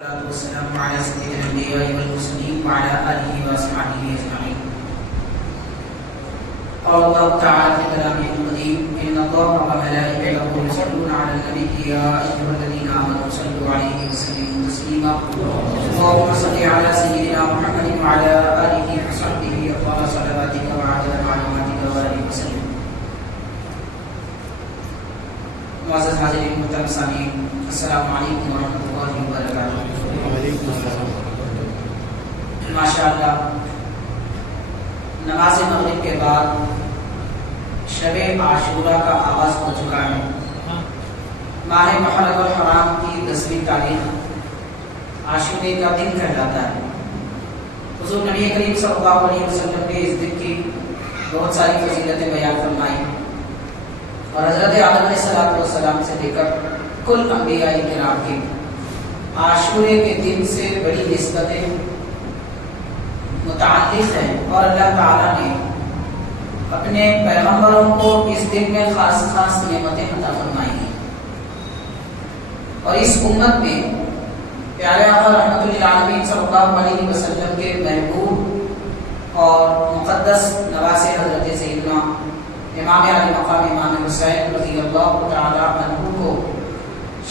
والسلام على سيد الانبياء والمرسلين وعلى اله واصحابه اجمعين. قال الله تعالى في كلامه القديم: ان الله وملائكته يصلون على النبي يا ايها الذين امنوا صلوا عليه وسلموا تسليما. اللهم صل على سيدنا محمد وعلى اله وصحبه افضل صلواتك وعدد معلوماتك وبارك وسلم. معزز حاضرین محترم سامعین، السلام علیکم ورحمۃ اللہ وبرکاتہ. وعلیکم السلام. ماشاء اللہ، نماز مغرب کے بعد شب عاشورہ کا آغاز ہو چکا ہے. ماہ محرم الحرام کی 10ویں تاریخ عاشورے کا دن کہلاتا ہے. حضور نبی کریم صلی اللہ علیہ وسلم نے اس دن کی بہت ساری فضیلتیں بیان فرمائی اور حضرت آدم علیہ السلام سے لے کر کل انبیاء کرام کی عاشورے کے دن سے بڑی نسبتیں متعلق ہیں، اور اللہ تعالیٰ نے اپنے پیغمبروں کو اس دن میں خاص خاص نعمتیں عطا فرمائی ہیں. اور اس امت میں پیارے آقا رحمۃ للعالمین صلی اللہ علیہ وسلم کے محبوب اور مقدس نواسے حضرت سیدنا امام علی مقام امام حسین رضی اللہ تعالی عنہ کو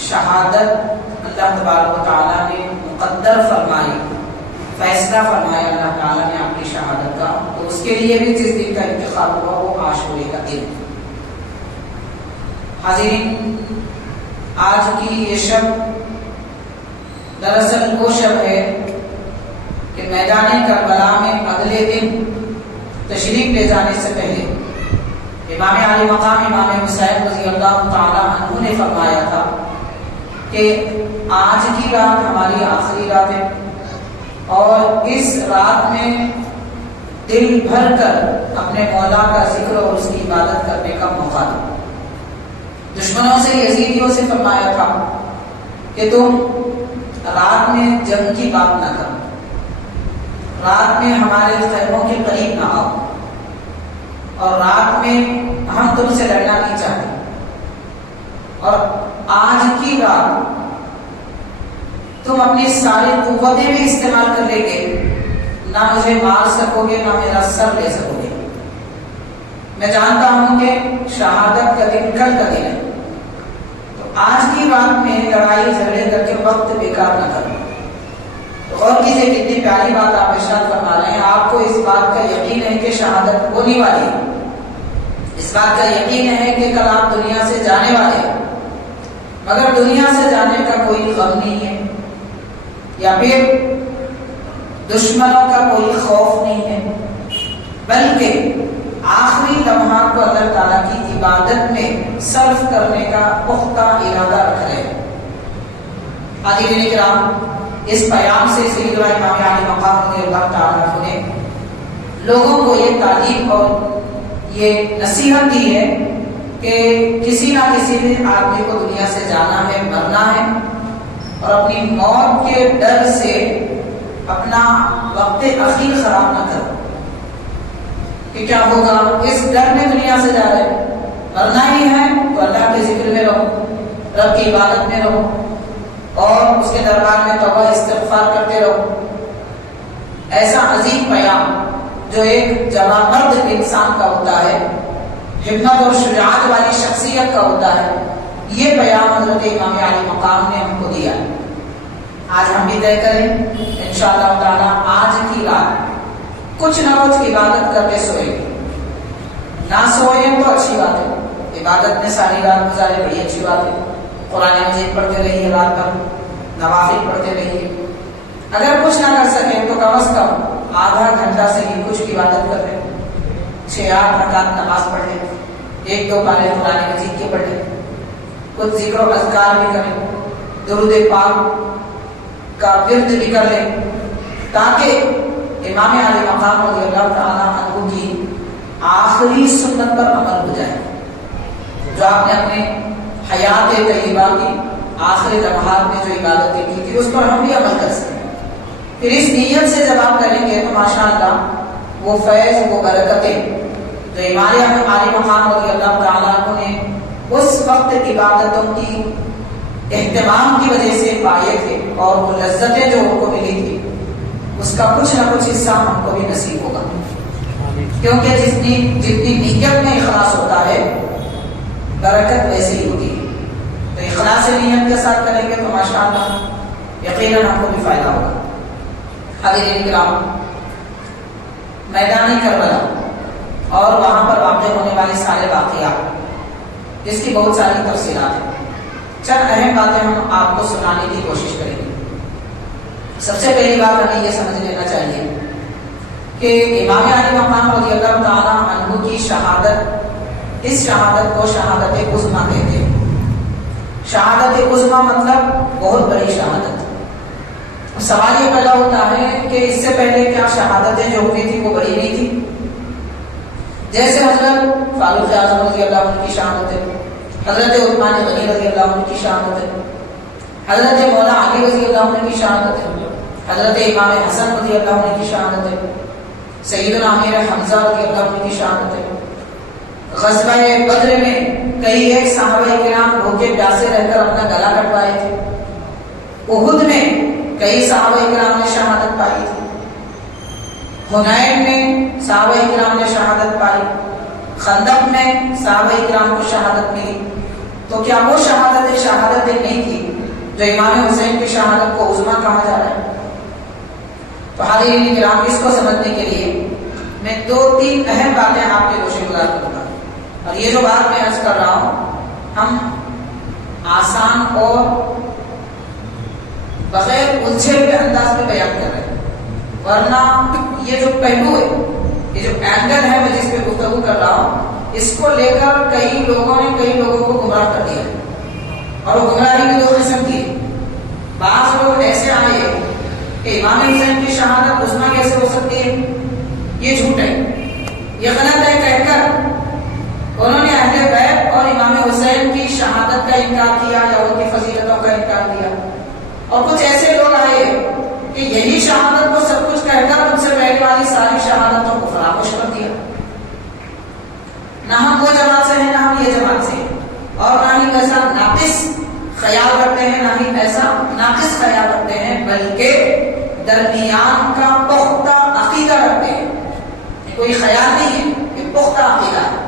شہادت اللہ تبارک و تعالی نے مقدر فرمائی، فیصلہ فرمایا اللہ تعالی نے اپنی شہادت کا. تو اس کے لیے بھی جس دن کا انتخاب ہوا وہ عاشورے کا دن. حاضرین، آج کی یہ شب دراصل وہ شب ہے کہ میدان کربلا میں اگلے دن تشریف لے جانے سے پہلے امام علی مقام امام حسین رضی اللہ تعالی عنہ نے فرمایا تھا کہ آج کی رات ہماری آخری رات ہے، اور اس رات میں دل بھر کر اپنے مولا کا ذکر اور اس کی عبادت کرنے کا موقع دو. دشمنوں سے، یزیدیوں سے فرمایا تھا کہ تم رات میں جنگ کی بات نہ کرو، رات میں ہمارے خیموں کے قریب نہ آؤ، اور رات میں ہم تم سے لڑنا نہیں چاہتے. اور آج کی رات تم اپنی ساری قوتیں بھی استعمال کر لے گے، نہ مجھے مار سکو گے نہ میرا سر لے سکو گے. میں جانتا ہوں کہ شہادت کا دن کل کا دن ہے، تو آج کی رات میں لڑائی جھگڑے کر کے وقت بیکار نہ کرو. غور کیجیے کتنی پیاری بات آپ ارشاد فرما رہے ہیں. آپ کو اس بات کا یقین ہے کہ شہادت ہونے والی ہے، اس بات کا یقین ہے کہ کل آپ دنیا سے جانے والے ہیں، مگر دنیا سے جانے کا کوئی غم نہیں ہے، یا پھر دشمنوں کا کوئی خوف نہیں ہے، بلکہ آخری لمحات کو اللہ تعالیٰ کی عبادت میں صرف کرنے کا پختہ ارادہ رکھ رہے ہیں. حاضرین کرام، اس پیام سے سیدنا امام علی مقام رضی اللہ تعالیٰ عنہ نے لوگوں کو یہ تعلیم اور یہ نصیحت دی ہے کہ کسی نہ کسی بھی آدمی کو دنیا سے جانا ہے، مرنا ہے، اور اپنی موت کے ڈر سے اپنا وقت اخیر خراب نہ کرو کہ کیا ہوگا. اس ڈر میں دنیا سے جا رہے، مرنا ہی ہے تو اللہ کے ذکر میں رہو، رب کی عبادت میں رہو، اور اس کے دربار میں توبہ استغفار کرتے رہو. ایسا عظیم پیام جو ایک جوان مرد انسان کا ہوتا ہے، ہمت اور شجاعت والی شخصیت کا ہوتا ہے، یہ پیام حضرت امام علی مقام نے ہم کو دیا ہے. آج ہم بھی طے کریں انشاءاللہ تعالی آج کی رات کچھ نہ کچھ عبادت کرتے سوئیں. نہ سوئیں تو اچھی بات ہے، عبادت میں ساری رات گزارے بڑی اچھی بات ہے. قرآن مجید پڑھتے رہیے، رات بھر نوافل پڑھتے رہیے. اگر کچھ نہ کر سکیں تو کم از کم آدھا گھنٹہ سے ہی کچھ عبادت کر لیں. 6-8 رکعت نماز پڑھ لیں، 1-2 پارے قرآن مجید کے پڑھ لیں، کچھ ذکر و اذکار بھی کریں، درود پاک کا ورد بھی کر لیں، تاکہ امام علی مقام رضی اللہ تعالیٰ عنہ کی آخری سنت پر عمل ہو جائے جو آپ نے اپنے حیات طیبہ کی آخری لمحات میں جو عبادتیں کی تھی اس پر ہم بھی عمل کر سکیں. پھر اس نیت سے جب آپ کریں گے تو ماشاءاللہ وہ فیض، وہ برکتیں جو امام علی مقام رضی اللہ تعالیٰ عنہ نے اس وقت عبادتوں کی اہتمام کی وجہ سے پائے تھے اور وہ لذتیں جو ان کو ملی تھی اس کا کچھ نہ کچھ حصہ ہم کو بھی نصیب ہوگا، کیونکہ جتنی نیت میں اخلاص ہوتا ہے برکت ویسے ہی ہوتی ہے. تو اخلاص نیت کے ساتھ کریں گے تو ماشاءاللہ یقیناً ہم کو بھی فائدہ ہوگا. حاضرین کرام، میدان کربلا اور وہاں پر واقع ہونے والے سارے واقعات جس کی بہت ساری تفصیلات ہیں، چند اہم باتیں ہم آپ کو سنانے کی کوشش کریں گے. سب سے پہلی بات ہمیں یہ سمجھ لینا چاہیے کہ امام علی مقام رضی اللہ تعالیٰ عنہ کی شہادت، اس شہادت کو شہادت عظمیٰ کہتے ہیں. شہادت عظمیٰ مطلب بہت بڑی شہادت. سوال یہ پیدا ہوتا ہے کہ اس سے پہلے کیا شہادتیں جو ہوئی تھی وہ بڑی نہیں تھی؟ جیسے حضرت فاروق اعظم رضی اللہ عنہ کی شہادت ہے، حضرت عثمان غنی رضی اللہ عنہ کی شہادت ہے، حضرت مولا علی رضی اللہ عنہ کی شہادت ہے، حضرت امام حسن رضی اللہ عنہ کی شہادت ہے، سیدنا امیر حمزہ رضی اللہ عنہ کی شہادت ہے. غزوہ بدر میں کئی ایک صحابہ کرام بھوکے پیاسے رہ کر اپنا گلا کٹوائے تھے. احد میں کئی صحابہ کرام نے شہادت پائی تھی. حنین میں صحابہ کرام نے شہادت پائی. خندق میں صحابہ کرام کو شہادت ملی. تو کیا وہ شہادتیں نہیں تھی جو امام حسین کی شہادت کو عظمیٰ کہا جا رہا ہے؟ تو حاضرین کرام، اس کو سمجھنے کے لیے میں 2-3 اہم باتیں آپ کے گوشے گزار کروں گا. اور یہ جو بات میں عرض کر رہا ہوں ہم آسان اور بغیر الجھے ہوئے انداز میں بیان کر رہے ہیں، ورنہ یہ جو پہلو ہے، یہ جو اینگل ہے میں جس پہ گفتگو کر رہا ہوں، اس کو لے کر کئی لوگوں کو گمراہ کر دیا. اور وہ گمراہی میں 2 قسم کی. بعض لوگ ایسے آئے کہ امام حسین کی شہادت عظمیٰ کیسے ہو سکتی ہے، یہ جھوٹ ہے، یہ غلط ہے کہہ کر انہوں نے اہل بیت اور امام حسین کی شہادت کا انکار کیا یا ان کی فضیلتوں کا انکار کیا. اور کچھ ایسے لوگ آئے کہ یہی شہادت کو سب کچھ کہہ کر ان سے پہلے والی ساری شہادتوں کو فراموش کر دیا. نہ ہم وہ جماعت سے ہیں، نہ ہم یہ جماعت سے ہیں، اور نہ ہی ویسا ناقص خیال رکھتے ہیں، نہ ہی ایسا ناقص خیال رکھتے ہیں، بلکہ درمیان کا پختہ عقیدہ رکھتے ہیں. یہ کوئی خیال نہیں ہے، یہ پختہ عقیدہ ہے.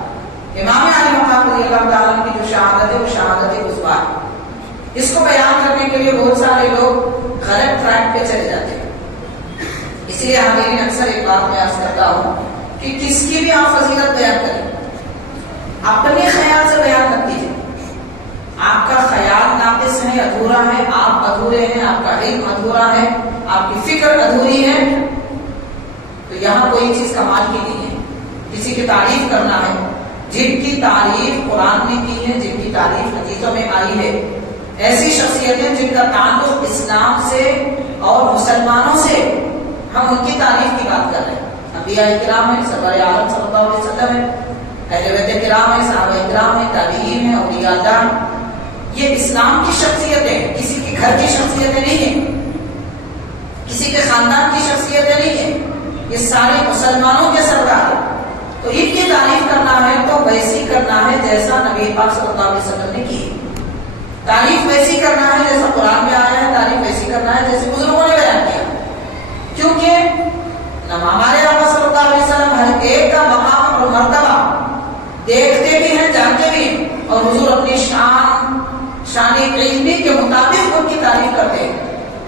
امام علی مقام رضی اللہ تعالیٰ عنہ کی جو شہادت ہے وہ شہادت عظمیٰ ہے. اس کو بیان کرنے کے لیے بہت سارے لوگ غلط ٹریک پہ چلے جاتے ہیں. اس لیے حاضرین اکثر ایک بات میں عرض کرتا ہوں کہ کس کی بھی آپ فضیلت بیان کریں، اپنے خیال سے بیان مت کیجیے. آپ کا خیال ناقص ہے، ادھورا ہے، آپ ادھورے ہیں، آپ کا علم ادھورا ہے، آپ کی فکر ادھوری ہے، تو یہاں کوئی چیز کمال کی نہیں ہے. کسی کی تعریف کرنا ہے، جن کی تعریف قرآن نے کی ہے، جن کی تعریف حدیثوں میں آئی ہے، ایسی شخصیتیں جن کا تعلق اسلام سے اور مسلمانوں سے، ہم ان کی تعریف کی بات کر رہے ہیں. انبیاء کرام ہیں، سرور عالم صلی اللہ علیہ وسلم ہیں، اہل بیت کرام ہیں، صحابہ کرام ہیں، تابعین ہیں، اولیاء اللہ. یہ اسلام کی شخصیتیں، کسی کے گھر کی شخصیتیں نہیں ہیں، کسی کے خاندان کی شخصیتیں نہیں ہیں، یہ سارے مسلمانوں کے سردار ہیں. تو ان کی تعریف کرنا ہے تو ویسی کرنا ہے جیسا نبی پاک صلی اللہ علیہ وسلم نے کی. تعریف ویسی کرنا ہے جیسا قرآن میں آیا ہے، تعریف ویسی کرنا ہے جیسے بزرگوں نے بیان کیا. کیونکہ ہمارے آقا صلی اللہ علیہ وسلم ہر ایک کا مقام اور مرتبہ دیکھتے بھی ہیں، جانتے بھی ہیں، اور حضور اپنی شان علمی کے مطابق ان کی تعریف کرتے ہیں.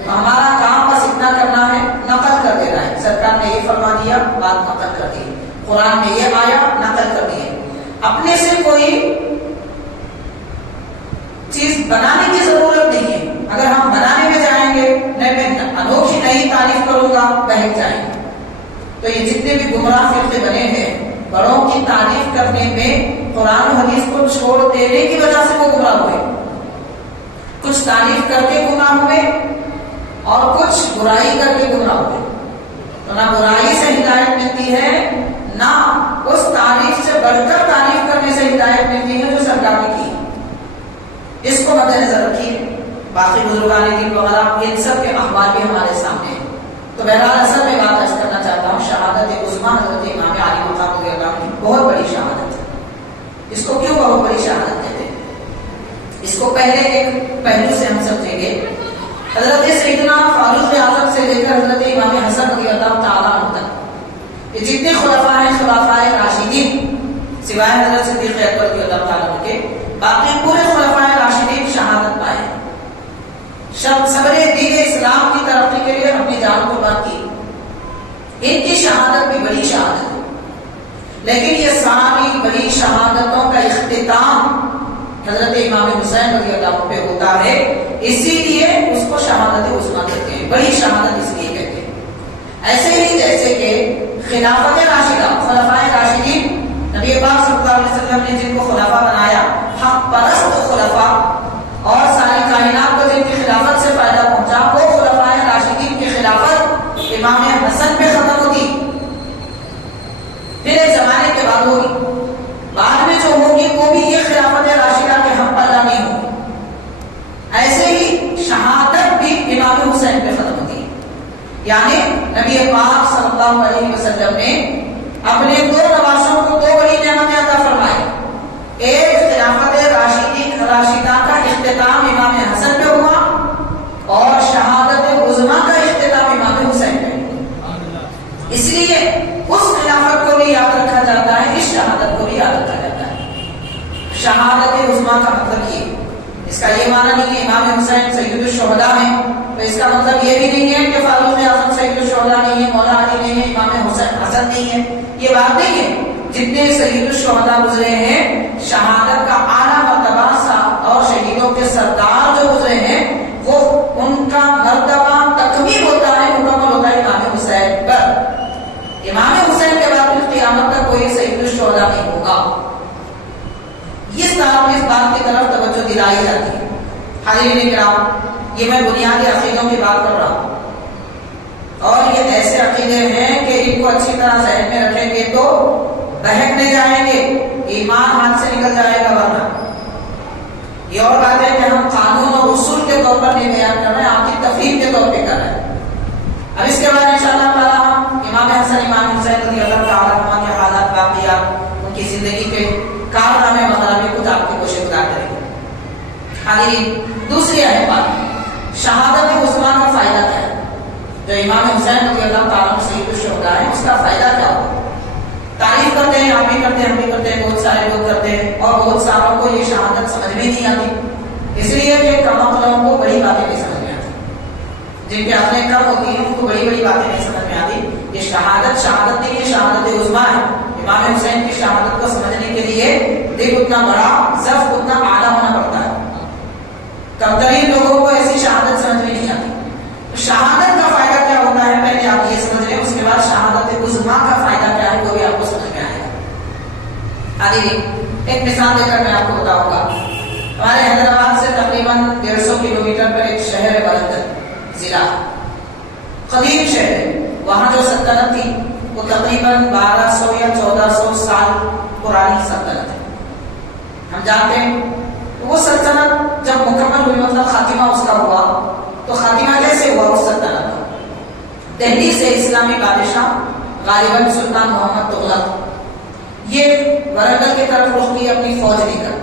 ہمارا کام بس اتنا کرنا ہے، نقل کر دینا ہے. سرکار نے یہ فرما دیا، بات نقل کر دی. قرآن میں یہ آیا، نقل کر دیے. اپنے سے کوئی چیز بنانے کی ضرورت نہیں ہے. اگر ہم بنانے میں جائیں گے، میں انوکھی نئی تعریف کروں گا، بہک جائیں گے. تو یہ جتنے بھی گمراہ فرقے بنے ہیں، بڑوں کی تعریف کرنے میں قرآن و حدیث کو چھوڑ دینے کی وجہ سے وہ گمراہ ہوئے. کچھ تعریف کر کے گمراہ ہوئے اور کچھ برائی کر کے گمراہ ہوئے. تو نہ برائی سے ہدایت ملتی ہے، نہ اس تعریف سے بڑھ کر تعریف کرنے سے ہدایت ملتی ہے جو سرکار نے کی. اس کو مد نظر رکھیے. باقی بزرگان دین وغیرہ ان سب کے احوال بھی ہمارے سامنے ہیں. تو بہرحال اصل میں بات عرض کرنا چاہتا ہوں، شہادت عظمیٰ حضرت امام علی مقام رضی اللہ عنہ کی بہت بڑی شہادت ہے. اس کو کیوں بہت بڑی شہادت کہتے ہیں؟ اس کو پہلے ایک پہلو سے ہم سمجھیں گے حضرت سیدنا فاروق اعظم سے لے کر حضرت امام حسن رضی اللہ تعالیٰ عنہ تک، یہ جتنے خلفاء ہیں خلفاء راشدین سوائے حضرت صدیق اکبر رضی اللہ تعالیٰ عنہ کے، باقی پورے خلفاء راشدین شہادت پائے، صبر دین اسلام کی ترقی کے لیے اپنی جان قربان کی۔ ان کی شہادت بھی بڑی شہادت ہے، لیکن یہ ساری بڑی شہادتوں کا اختتام حضرت امام حسین رضی اللہ عنہ پہ ہوتا ہے، اسی لیے اس کو شہادت عظمیٰ کہتے ہیں، بڑی شہادت اس لیے کہتے ہیں۔ ایسے ہی جیسے کہ خلافت راشدہ، خلفائے راشدین، نبی پاک صلی اللہ علیہ وسلم نے جن کو خلافہ بنایا، حق پرست خلفاء، اور ساری کائنات کو جن کی خلافت سے فائدہ پہنچا، وہ خلفائے راشدین کی خلافت امام حسن پہ ختم ہوتی، پھر ایک زمانے کے بعد ہوگی، بعد میں جو ہوگی وہ بھی یہ خلافت راشدہ کے ہم پلہ نہیں ہوگی۔ ایسے ہی شہادت بھی امام حسین پہ ختم ہوتی ہے، یعنی نبی پاک صلی اللہ علیہ وسلم نے اپنے دو نواسوں کو دو بڑی نعمتیں عطا فرمائی، ایک خلافت راشدہ کا اختتام امام حسن پہ ہوا، اور شہادت عظمیٰ کا اختتام امام حسین پہ ہوا۔ اس لیے اس خلافت کو بھی یاد رکھا جاتا ہے، اس شہادت کو بھی یاد رکھا جاتا ہے۔ شہادت عظمیٰ کا مطلب یہ، اس کا یہ معنی نہیں کہ امام حسین سید الشہداء ہیں، تو اس کا مطلب یہ بھی نہیں ہے کہ فاروق اعظم سید الشہداء نہیں ہے، مولا علی نہیں ہے، امام حسین حسن نہیں ہے، یہ بات نہیں ہے۔ جتنے سید الشہداء گزرے ہیں، شہادت کا اعلیٰ مرتبہ اور شہیدوں کے سردار جو گزرے ہیں، وہ ان کا مرتبہ تکمیل ہوتا ہے، مکمل ہوتا ہے امام حسین پر۔ امام حسین کے بعد پھر قیامت تک کوئی سید الشہداء نہیں ہوگا۔ اس بات کی طرف توجہ دلائی جاتی ہے۔ حاضرین کرام، یہ میں بنیادی عقیدوں کی بات کر رہا ہوں، اور یہ ایسے عقیدے ہیں کہ ان کو اچھی طرح ذہن میں رکھیں گے تو بہکنے جائیں گے، ایمان ہاتھ سے نکل جائے گا ورنہ۔ یہ اور بات ہے کہ ہم قانون اور اصول کے طور پر نہیں بیان کر رہے ہیں، آپ کی تفہیم کے طور پہ کر رہے ہیں۔ اب اس کے بعد انشاءاللہ تعالیٰ ہم امام حسن امام حسین رضی اللہ تعالیٰ عنہ کے حالات، واقعات، ان کی زندگی کے کارنامے وغیرہ میں کچھ آپ کی کوشش گزار کریں گے۔ حاضرین، دوسری اہم بات، شہادت عظمیٰ کا فائدہ کیا ہے؟ جو امام حسین رضی اللہ تعالیٰ عنہ سید الشہداء ہیں، اس کا فائدہ کیا ہوگا؟ تعریف کرتے ہیں، آپ بھی کرتے ہیں، ہم بھی کرتے ہیں، بہت سارے لوگ کرتے ہیں، اور بہت ساروں کو یہ شہادت سمجھ میں نہیں آتی، اس لیے کہ کم عقلوں کو بڑی باتیں نہیں سمجھ میں آتی، جن کی عقلیں کم ہوتی ہیں ان کو بڑی بڑی باتیں نہیں سمجھ میں آتی۔ یہ شہادت نہیں، یہ شہادت عظمیٰ ہے۔ امام حسین کی شہادت کو سمجھنے کے لیے دل اتنا بڑا، ضبط اتنا اعلیٰ ہونا پڑتا ہے، کم ترین لوگوں کو ایسی شہادت سمجھ میں نہیں آتی۔ شہادت کا فائدہ کیا ہوتا ہے، پہلے آپ یہ سمجھ لیں، اس کے بعد شہادت عظمیٰ کا فائدہ کیا ہے وہ بھی آپ کو سمجھ میں آئے گا۔ ایک مثال دے کر میں آپ کو بتاؤں گا۔ ہمارے حیدرآباد سے تقریباً 150 کلومیٹر پر ایک شہر ہے ورنگل ضلع، قدیم شہر ہے۔ وہاں جو سلطنت تھی وہ تقریباً 1200 یا 1400 سال پرانی سلطنت ہے۔ ہم جانتے ہیں وہ سلطنت جب مکمل ہوئی، مطلب خاتمہ اس کا ہوا، تو خاتمہ کیسے ہوا اس سلطنت کا؟ دہلی سے اسلامی بادشاہ غالباً سلطان محمد تغلق، یہ ورنگل کی طرف رخ کی اپنی فوج لے کر،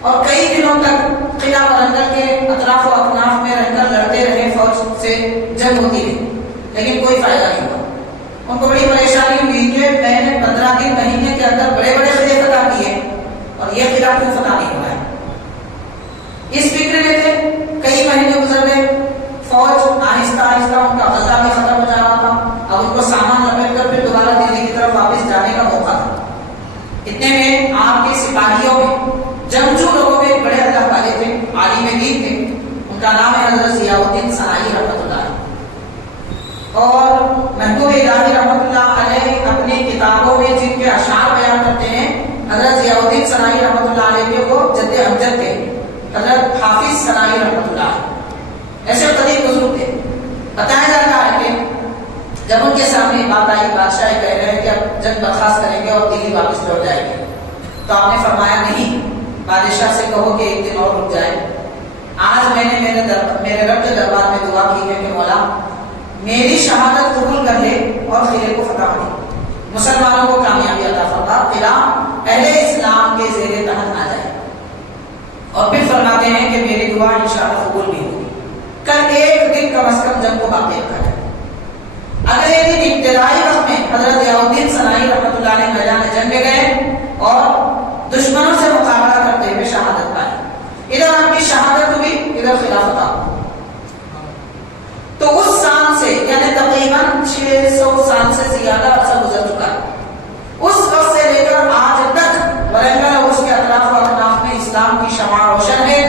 اور کئی دنوں تک قلعہ ورنگل کے اطراف و اکناف میں رہ کر لڑتے رہے، فوج سے جنگ ہوتی رہی، لیکن کوئی فائدہ نہیں ہوا۔ ان کو بڑی پریشانی ہوئی کہ میں نے 15 دن مہینے کے اندر بڑے بڑے قلعے فتح کیے، اور یہ قلعہ کیوں فتح نہیں ہوا ہے؟ اس فکر میں تھے، کئی مہینے گزر گئے، فوج آہستہ آہستہ ان کا غزہ بھی ختم ہو جا رہا تھا، اب ان کو سامان لپیٹ کر پھر دوبارہ دلی کی طرف واپس جانے کا موقع تھا۔ اتنے میں آپ کے سپاہیوں میں، جنگجو لوگوں میں بڑے اللہ والے تھے، عالم دین تھے، ان کا نام ہے حضرت ضیاء الدین سنائی رحمۃ اللہ علیہ، اور محبوب الہی رحمۃ اللہ علیہ اپنی کتابوں میں جن کے اشعار بیان کرتے ہیں، حضرت ضیاء الدین سنائی رحمۃ اللہ علیہ کے وہ جد امجد تھے، حضرت حافظ سنائی رحمۃ اللہ علیہ، ایسے قدیم بزرگ تھے۔ بتایا جاتا ہے کہ جب ان کے سامنے بات آئی، بادشاہ کہہ رہے ہیں کہ اب جنگ برخاست کریں گے اور دلی واپس لوٹ جائیں گے، تو آپ نے فرمایا نہیں، بادشاہ سے کہو کہ ایک دن اور رک جائے، آج میں نے میرے رب کے دربار میں دعا کی ہے کہ مولا میری شہادت قبول کر لے اور قلعے کو فتح دے، مسلمانوں کو کامیابی عطا فرما، قلعہ اہل اسلام کے زیر تحت آ جائے، اور پھر فرماتے ہیں کہ میری دعا انشاءاللہ قبول بھی ہوگی۔ کل کم از کم جنگ کو باقی رکھا جائے۔ اگلے دن ابتدائی وقت میں حضرت ضیاءالدین صنعانی رحمۃ اللہ علیہ میدان جنگ میں گئے اور دشمنوں سے مقابلہ کرتے ہوئے شہادت پائی۔ ادھر آپ کی شہادت ہوئی، ادھر خلافت آپ۔ تو اس سال سے یعنی تقریباً 600 سال سے زیادہ عرصہ گزر چکا ہے۔ اس وقت سے لے کر آج تک ورنگل اور اس کے اطراف و اطراف میں اسلام کی شمع روشن ہے،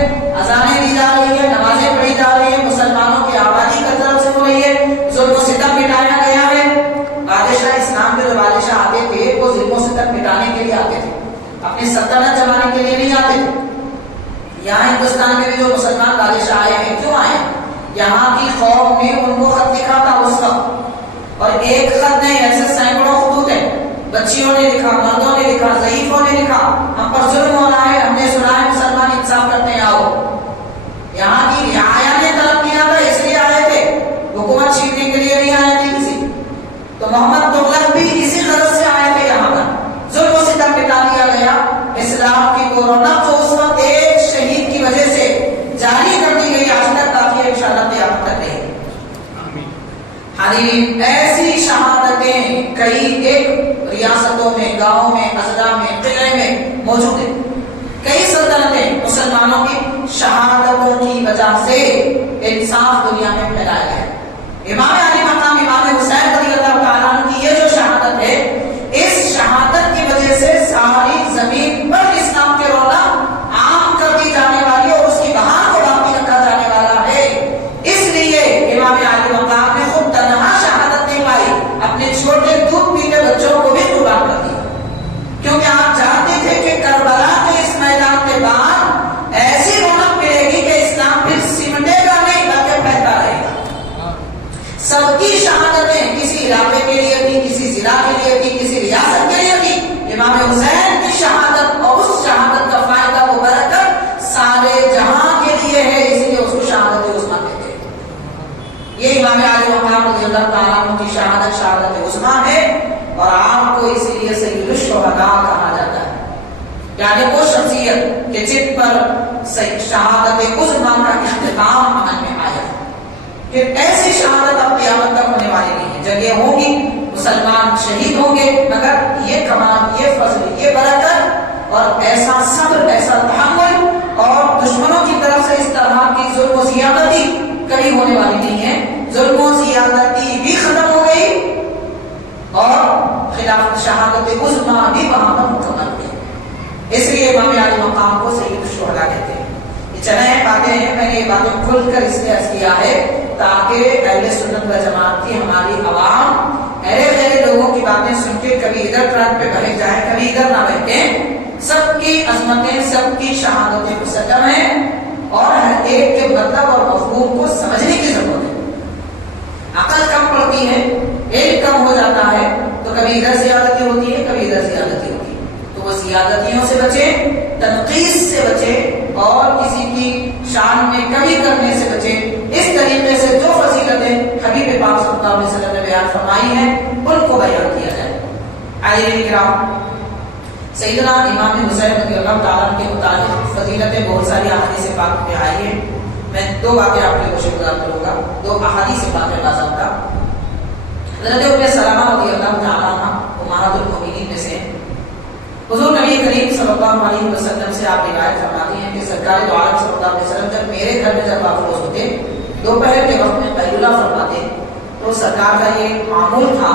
اذانیں دی جا رہی ہے، نمازیں پڑھی جا رہی ہے، مسلمانوں کی آبادی کی طرف سے ہو رہی ہے، ظلم و ستم مٹایا گیا ہے۔ بادشاہ اسلام کے جو بادشاہ آتے تھے وہ ظلم و ستم مٹانے کے لیے آتے تھے، اپنی سلطنت جمانے کے لیے نہیں آتے تھے۔ یہاں ہندوستان میں بھی جو مسلمان بادشاہ آئے ہیں، کیوں آئے؟ یہاں کی قوم نے ان کو خط لکھا تھا اس وقت، اور ایک خط نہیں ایسے سینکڑوں خطوط ہیں، بچیوں نے لکھا، مردوں نے لکھا، ضعیفوں نے لکھا، ہم پر ظلم ہو رہا ہے، ہم نے سنا ہے مسلمان انصاف کرتے ہیں، آؤ۔ یہاں کی رعایا نے طلب کیا تھا، اس لیے آئے تھے، حکومت چھیننے کے لیے نہیں آئے تھے کسی۔ تو محمد تغلق بھی اسی غرض سے آئے تھے یہاں پر، ظلم و ستم مٹا دیا گیا۔ اسلام کی کورونا کو اس وقت ایک شہید کی وجہ سے جاری کر دی گئی، آج تک کافی ہے، انشاءاللہ قیامت تک رہے گی۔ حالین ایسی شہادتیں کئی ایک ریاستوں میں، گاؤں میں، اضلاع میں، قلعے میں موجود ہیں۔ کئی سلطنتیں مسلمانوں کی شہادتوں کی وجہ سے انصاف دنیا میں پھیلایا ہے۔ امام علی مقام امام حسین رضی اللہ تعالیٰ عنہ کی یہ جو شہادت ہے، اس شہادت کی وجہ سے ساری زمین پر اسلام کے رونق عام کر دی جانے والی اور اس کی بہار کو باقی رکھا جانے والا ہے۔ اس لیے امام علی مقام نے خود تنہا شہادت نہیں پائی، اپنے چھوٹے دودھ پیتے بچوں کو بھی قربان کر دیا، کیونکہ آپ جانتے تھے کہ کربلا کے اس میدان کے بعد ایسی رونق ملے گی کہ اسلام پھر سمٹے گا نہیں بلکہ پھیلتا رہے گا۔ سب کی شہادتیں کسی علاقے کے لیے تھی، کسی ضلع کے لیے تھی، کسی ریاست کے لیے تھی۔ امام حسین کی شہادت اور اس شہادت کا فائدہ و برکت سارے جہاں کے لیے ہے، اس لیے اس کو شہادت عظمیٰ کہتے ہیں۔ یہ امام علی مقام رضی اللہ تعالیٰ عنہ کی شہادت شہادت عظمیٰ ہے، اور آپ کو اسی لیے سید الشہداء کہا جاتا ہے، یعنی وہ شخصیت کہ جن پر شہادت عظمیٰ کا اختتام عمل میں آیا۔ پھر ایسی شہادت اب قیامت تک ہونے والی نہیں ہے، جگہ ہوگی، مسلمان شہید ہوں گے، مگر یہ کمال، یہ فضل، یہ برکت اور ایسا صبر، ایسا تحمل اور دشمنوں کی طرف سے اس طرح کی ظلم و زیادتی کبھی ہونے والی نہیں ہے۔ ظلم و زیادتی بھی ختم ہو گئی اور خلافت شہادت عظمیٰ بھی وہاں پر مکمل ہوئی۔ اس لیے امام علی مقام کو سید الشہداء کہتے ہیں۔ یہ چند باتیں ہیں، میں نے یہ باتیں کھل کر اس لیے کیا ہے تاکہ اہل سنت و جماعت کی ہماری عوام ایرے غیر لوگوں کی باتیں سن کے کبھی ادھر ٹرک پہ بہک جائیں، کبھی ادھر نہ بہکیں۔ سب کی عظمتیں، سب کی شہادتیں مسلم ہیں، اور ہر ایک کے مطلب اور مفہوم کو سمجھنے کی ضرورت ہے۔ عقل کم پڑتی ہے، علم کم ہو جاتا ہے، تو کبھی ادھر زیادتی ہوتی ہے، کبھی ادھر زیادتی ہوتی ہے، تو وہ زیادتیوں سے بچیں، تنقیص سے بچیں، اور کسی کی شان میں کمی کرنے سے بچیں۔ اس طریقے سے جو فضیلتیں حبیب پاک صلی اللہ علیہ وسلم نے بیان فرمائی ہیں ان کو بیان کیا جائے۔ عزیزان کرام، سیدنا امام حسین رضی اللہ تعالیٰ عنہ کے متعلق فضیلتیں بہت ساری احادیث پاک میں آئی ہیں۔ میں دو باتیں آپ کے لیے گزار کروں گا، دو احادیث پاک باضابطہ۔ حضرت ام سلمہ رضی اللہ تعالیٰ عنہ امہات المؤمنین میں سے حضور نبی کریم صلی اللہ علیہ وسلم سے آپ روایت فرماتی ہیں کہ سرکار دو عالم صلی اللہ علیہ وسلم جب میرے گھر میں جب واپس ہوتے، دوپہر کے وقت میں قیلولہ فرماتے، تو سرکار کا یہ معمول تھا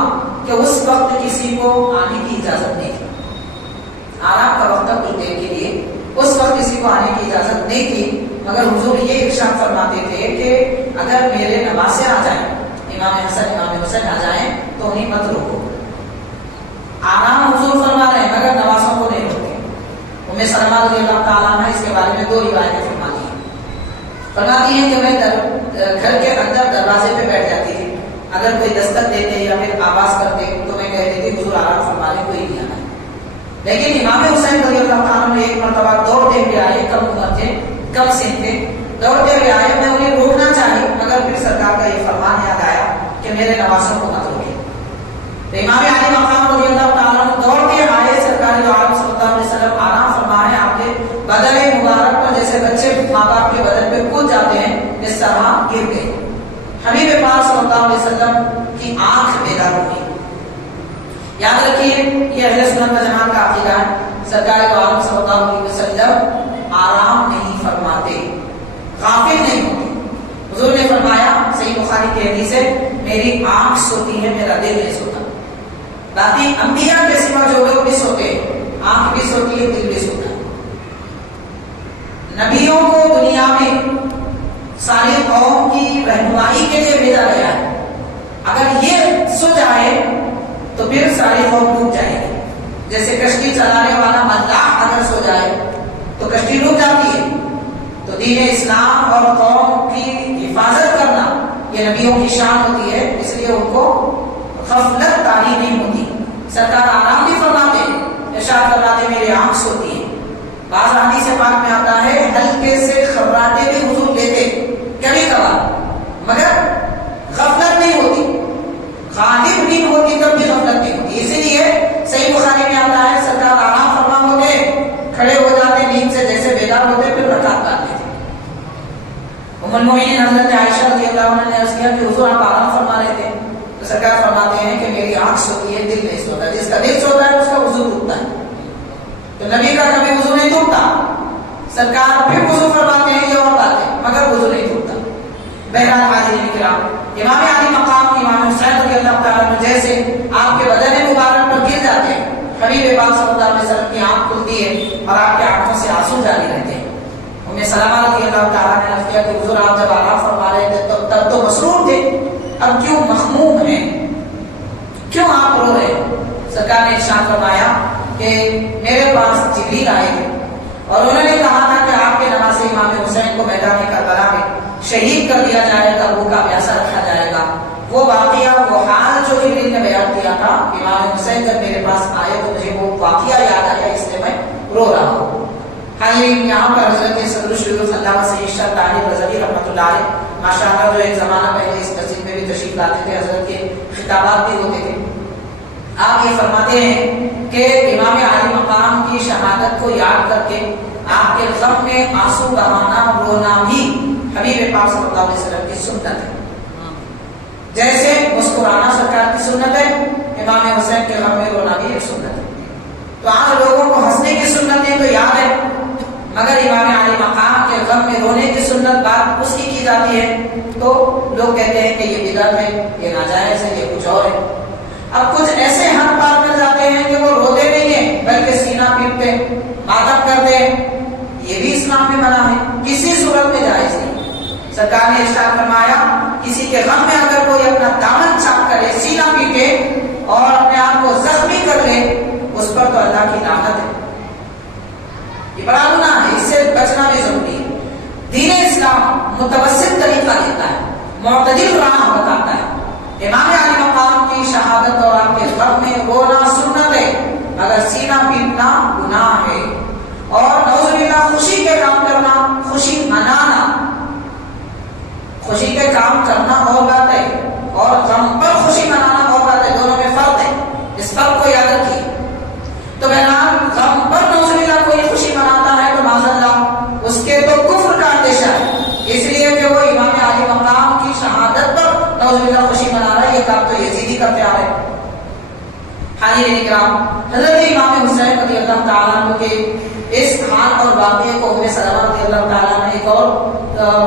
کہ اس وقت کسی کو آنے کی اجازت نہیں تھی۔ آرام کا وقت تھا کچھ دیر کے لیے، اس وقت کسی کو آنے کی اجازت نہیں تھی، مگر حضور یہ ارشاد فرماتے تھے کہ اگر میرے نواسے آ جائیں، امام حسن امام حسین آ جائیں تو انہیں مت روکو۔ آرام حضور فرما رہے ہیں مگر نواسوں کو نہیں روکتے۔ ام سلمہ رضی اللہ تعالیٰ عنہ اس کے بارے میں دو روایتیں فرماتی ہیں کہ میں گھر کے اندر دروازے پہ بیٹھ جاتی تھی، اگر کوئی دستک دیتے یا پھر آواز کرتے تو میں کہتی تھی حضور آرام فرما لیں، کوئی نہیں آنا۔ لیکن امام حسین رضی اللہ تعالیٰ نے ایک مرتبہ دوڑتے ہوئے آئے، کم عمر تھے، کم سن تھے، دوڑتے ہوئے آئے، میں انہیں روکنا چاہی مگر پھر سرکار کا یہ فرمان یاد آیا کہ میرے نواسوں کو مت روکے۔ تو امام علی مقام رضی اللہ تعالیٰ دوڑ کے آئے، سرکار دو عالم صلی اللہ علیہ وسلم آرام فرمائے، آپ کے بدن مبارک پر جیسے بچے ماں باپ کے بدن پہ کود جاتے ہیں اس طرح گر گئے۔ حبیب پاک صلی اللہ علیہ وسلم کی آنکھ بیدار ہوئی. یاد رکھیے یہ اہل سنت و جماعت کا عقیدہ ہے. سرکار دو عالم صلی اللہ علیہ وسلم آرام نہیں فرماتے, غافل نہیں ہوتے. حضور نے فرمایا, صحیح بخاری کی حدیث ہے, میری آنکھ سوتی ہے, میرا دل نہیں سوتا. باقی انبیاء کے سوا جو لوگ بھی سوتے, آنکھ بھی سوتی ہے, دل بھی سوتا ہے. نبیوں کو دنیا میں ساری قوم کی رہنمائی کے لیے بھیجا گیا ہے. اگر یہ سو جائے تو پھر ساری قوم ڈوب جائے گی. جیسے کشتی چلانے والا ملاح اگر سو جائے تو کشتی ڈوب جاتی ہے. تو دین اسلام اور قوم کی حفاظت کرنا یہ نبیوں کی شان ہوتی ہے, اس لیے ان کو غفلت طاری نہیں ہوتی. سرکار آرام بھی فرماتے, ارشاد فرماتے میری آنکھ سوتی ہے. بعض حدیث پاک میں آتا ہے ہلکے سے خبراتے بھی حضور لیتے کبھی کبھار, مگر غفلت نہیں ہوتی. غالب نہیں ہوتی تب بھی غفلت نہیں ہوتی. اسی لیے صحیح بخاری میں آتا ہے سرکار آرام فرما ہوتے, کھڑے ہو جاتے نیند سے جیسے بیدار ہوتے, پھر رکعت پڑھتے تھے. ام المؤمنین حضرت عائشہ رضی اللہ عنہ نے عرض کیا کہ حضور آپ آرام فرما رہے تھے, تو سرکار فرماتے ہیں کہ میری آنکھ سوتی ہے, دل نہیں سوتا. جس کا دل سوتا ہے اس کا وضو ٹوٹتا ہے. تو نبی کا کبھی وضو نہیں ٹوٹتا. سرکار پھر وضو فرماتے ہیں, یہ اور بات ہے, مگر وضو نہیں ٹوٹتا. بہرحال حاضرین کرام, امام علی مقام امام حسین رضی اللہ تعالیٰ عنہ جیسے آپ کے بدن مبارک پر گر جاتے ہیں, حبیب پاک صلی اللہ علیہ وسلم کی آنکھ کھلتی ہے اور آپ کے آنکھوں سے آنسو جاری رہتے ہیں. ام سلمہ رضی اللہ تعالیٰ نے عرض کیا کہ حضور آپ جب آرام فرما رہے تھے تب تو مسرور تھے, اب کیوں مخموم ہیں, کیوں آپ رو رہے. سرکار نے ارشاد فرمایا کہ میرے پاس جبریل آئے تھے اور انہوں نے کہا تھا کہ آپ کے نماز امام حسین کو میدان کربلا میں شہید کر دیا جائے گا, وہ کا پیاسا رکھا جائے گا. وہ واقعہ, وہ حال جو جبریل نے بیان کیا تھا, امام حسین جب میرے پاس آئے تو مجھے وہ واقعہ یاد آیا, اس لیے میں رو رہا ہوں. حاضرین, یہاں پر حضرت صدر الشیوخ علامہ سید شاہ طاہر رضوی رحمۃ اللہ علیہ ماشاءاللہ جو ایک زمانہ پہلے اس مسجد میں بھی تشریف لاتے تھے, حضرت کے خطابات بھی ہوتے تھے. آپ یہ فرماتے ہیں کہ امام علی مقام کی شہادت کو یاد کر کے آپ کے غم میں آنسو بہانا, رونا بھی حبیب پاک صلی اللہ علیہ وسلم کی سنت ہے. جیسے مسکرانا سرکار کی سنت ہے, امام حسین کے غم میں رونا بھی ایک سنت ہے. تو آج لوگوں کو ہنسنے کی سنتیں تو یاد ہے, مگر امام علی مقام کے غم میں رونے کی سنت بات اس کی جاتی ہے تو لوگ کہتے ہیں کہ یہ بدعت ہے, یہ ناجائز ہے, یہ کچھ اور ہے. اب کچھ ایسے حد پار کر جاتے ہیں کہ وہ روتے نہیں ہیں بلکہ سینہ پیٹتے, ماتم کرتے ہیں. یہ بھی اسلام میں منع ہے, کسی صورت میں جائز نہیں. سرکار نے ارشاد فرمایا کسی کے غم میں اگر کوئی اپنا دامن چاک کرے, سینہ پیٹے اور اپنے آپ کو زخمی کر لے, اس پر تو اللہ کی لعنت ہے. یہ بڑا گناہ ہے, اس سے بچنا بھی ضروری ہے. دین اسلام متوسط طریقہ دیتا ہے, معتدل راہ بتاتا ہے. امام علی مقام کی شہادت اور آپ کے غم میں رونا سنت ہے, اگر سینہ پیٹنا گناہ ہے. اور نعوذ باللہ خوشی کے کام کرنا, خوشی منانا, خوشی کے کام کرنا اور بات ہے, اور غم پر خوشی منانا اور بات ہے, دونوں میں فرق ہے. اس فرق کو یاد رکھیے. تو بہرحال غم پر نعوذ باللہ کوئی خوشی مناتا ہے تو معاذ اللہ اس کے تو کفر کا اندیشہ ہے, اس لیے کہ وہ امام علی مقام کی شہادت پر نعوذ باللہ خوشی منا رہا ہے. یہ کام تو یزیدی کرتے آ رہے. حاضرین کرام, حضرت امام حسین رضی اللہ تعالیٰ عنہ کے اس حال اور واقعے کو ام سلمہ رضی اللہ تعالیٰ نے ایک اور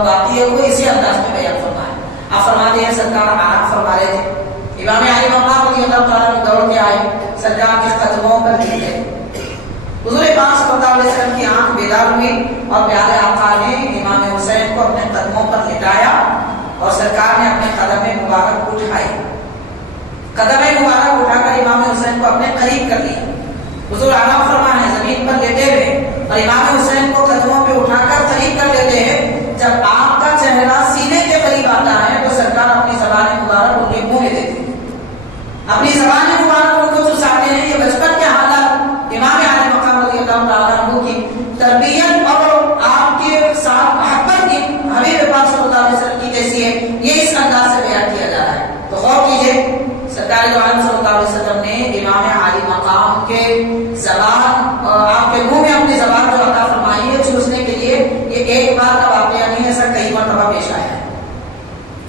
واقعے کو اسی انداز میں بیان فرمایا. آپ فرماتے ہیں سرکار آرام فرما رہے تھے, امام علی مقام رضی اللہ تعالیٰ نے دوڑ کے آئے, سرکار کے قدموں پر گر گئے. حضور پاک صلی اللہ علیہ وسلم کی آنکھ بیدار ہوئی اور پیارے آقا نے امام حسین کو اپنے قدموں پر لٹایا اور سرکار نے اپنے قدم مبارک اٹھائی. قدم مبارک اٹھا کر امام حسین کو اپنے قریب کر لیا. حضور آرام فرما ہے زمین پر لیٹے ہوئے اور امام حسین کو قدموں پہ اٹھا کر قریب کر لیتے ہیں. جب آپ کا چہرہ سینے کے قریب آتا ہے تو سرکار اپنی زبان مبارک ان کے منہ میں دیتے ہیں, اپنی زبان مبارک ان کو چساتے ہیں. یہ بچپن کے حالات امام علی مقام رضی اللہ تعالیٰ عنہ کی تربیت اور آپ کے ساتھ محبت کی حبیب پاک صلی اللہ علیہ وسلم کی کیسی ہے, یہ اس انداز سے بیان کیا جا رہا ہے. تو غور کیجیے, سرکار دو عالم صلی اللہ علیہ وسلم نے امام علی مقام کے زبان آپ کے منہ میں اپنی زبان جو عطا فرمائی ہے چوسنے کے لیے, یہ ایک بار کا واقعہ نہیں ہے, ایسا کئی مرتبہ پیش آیا ہے.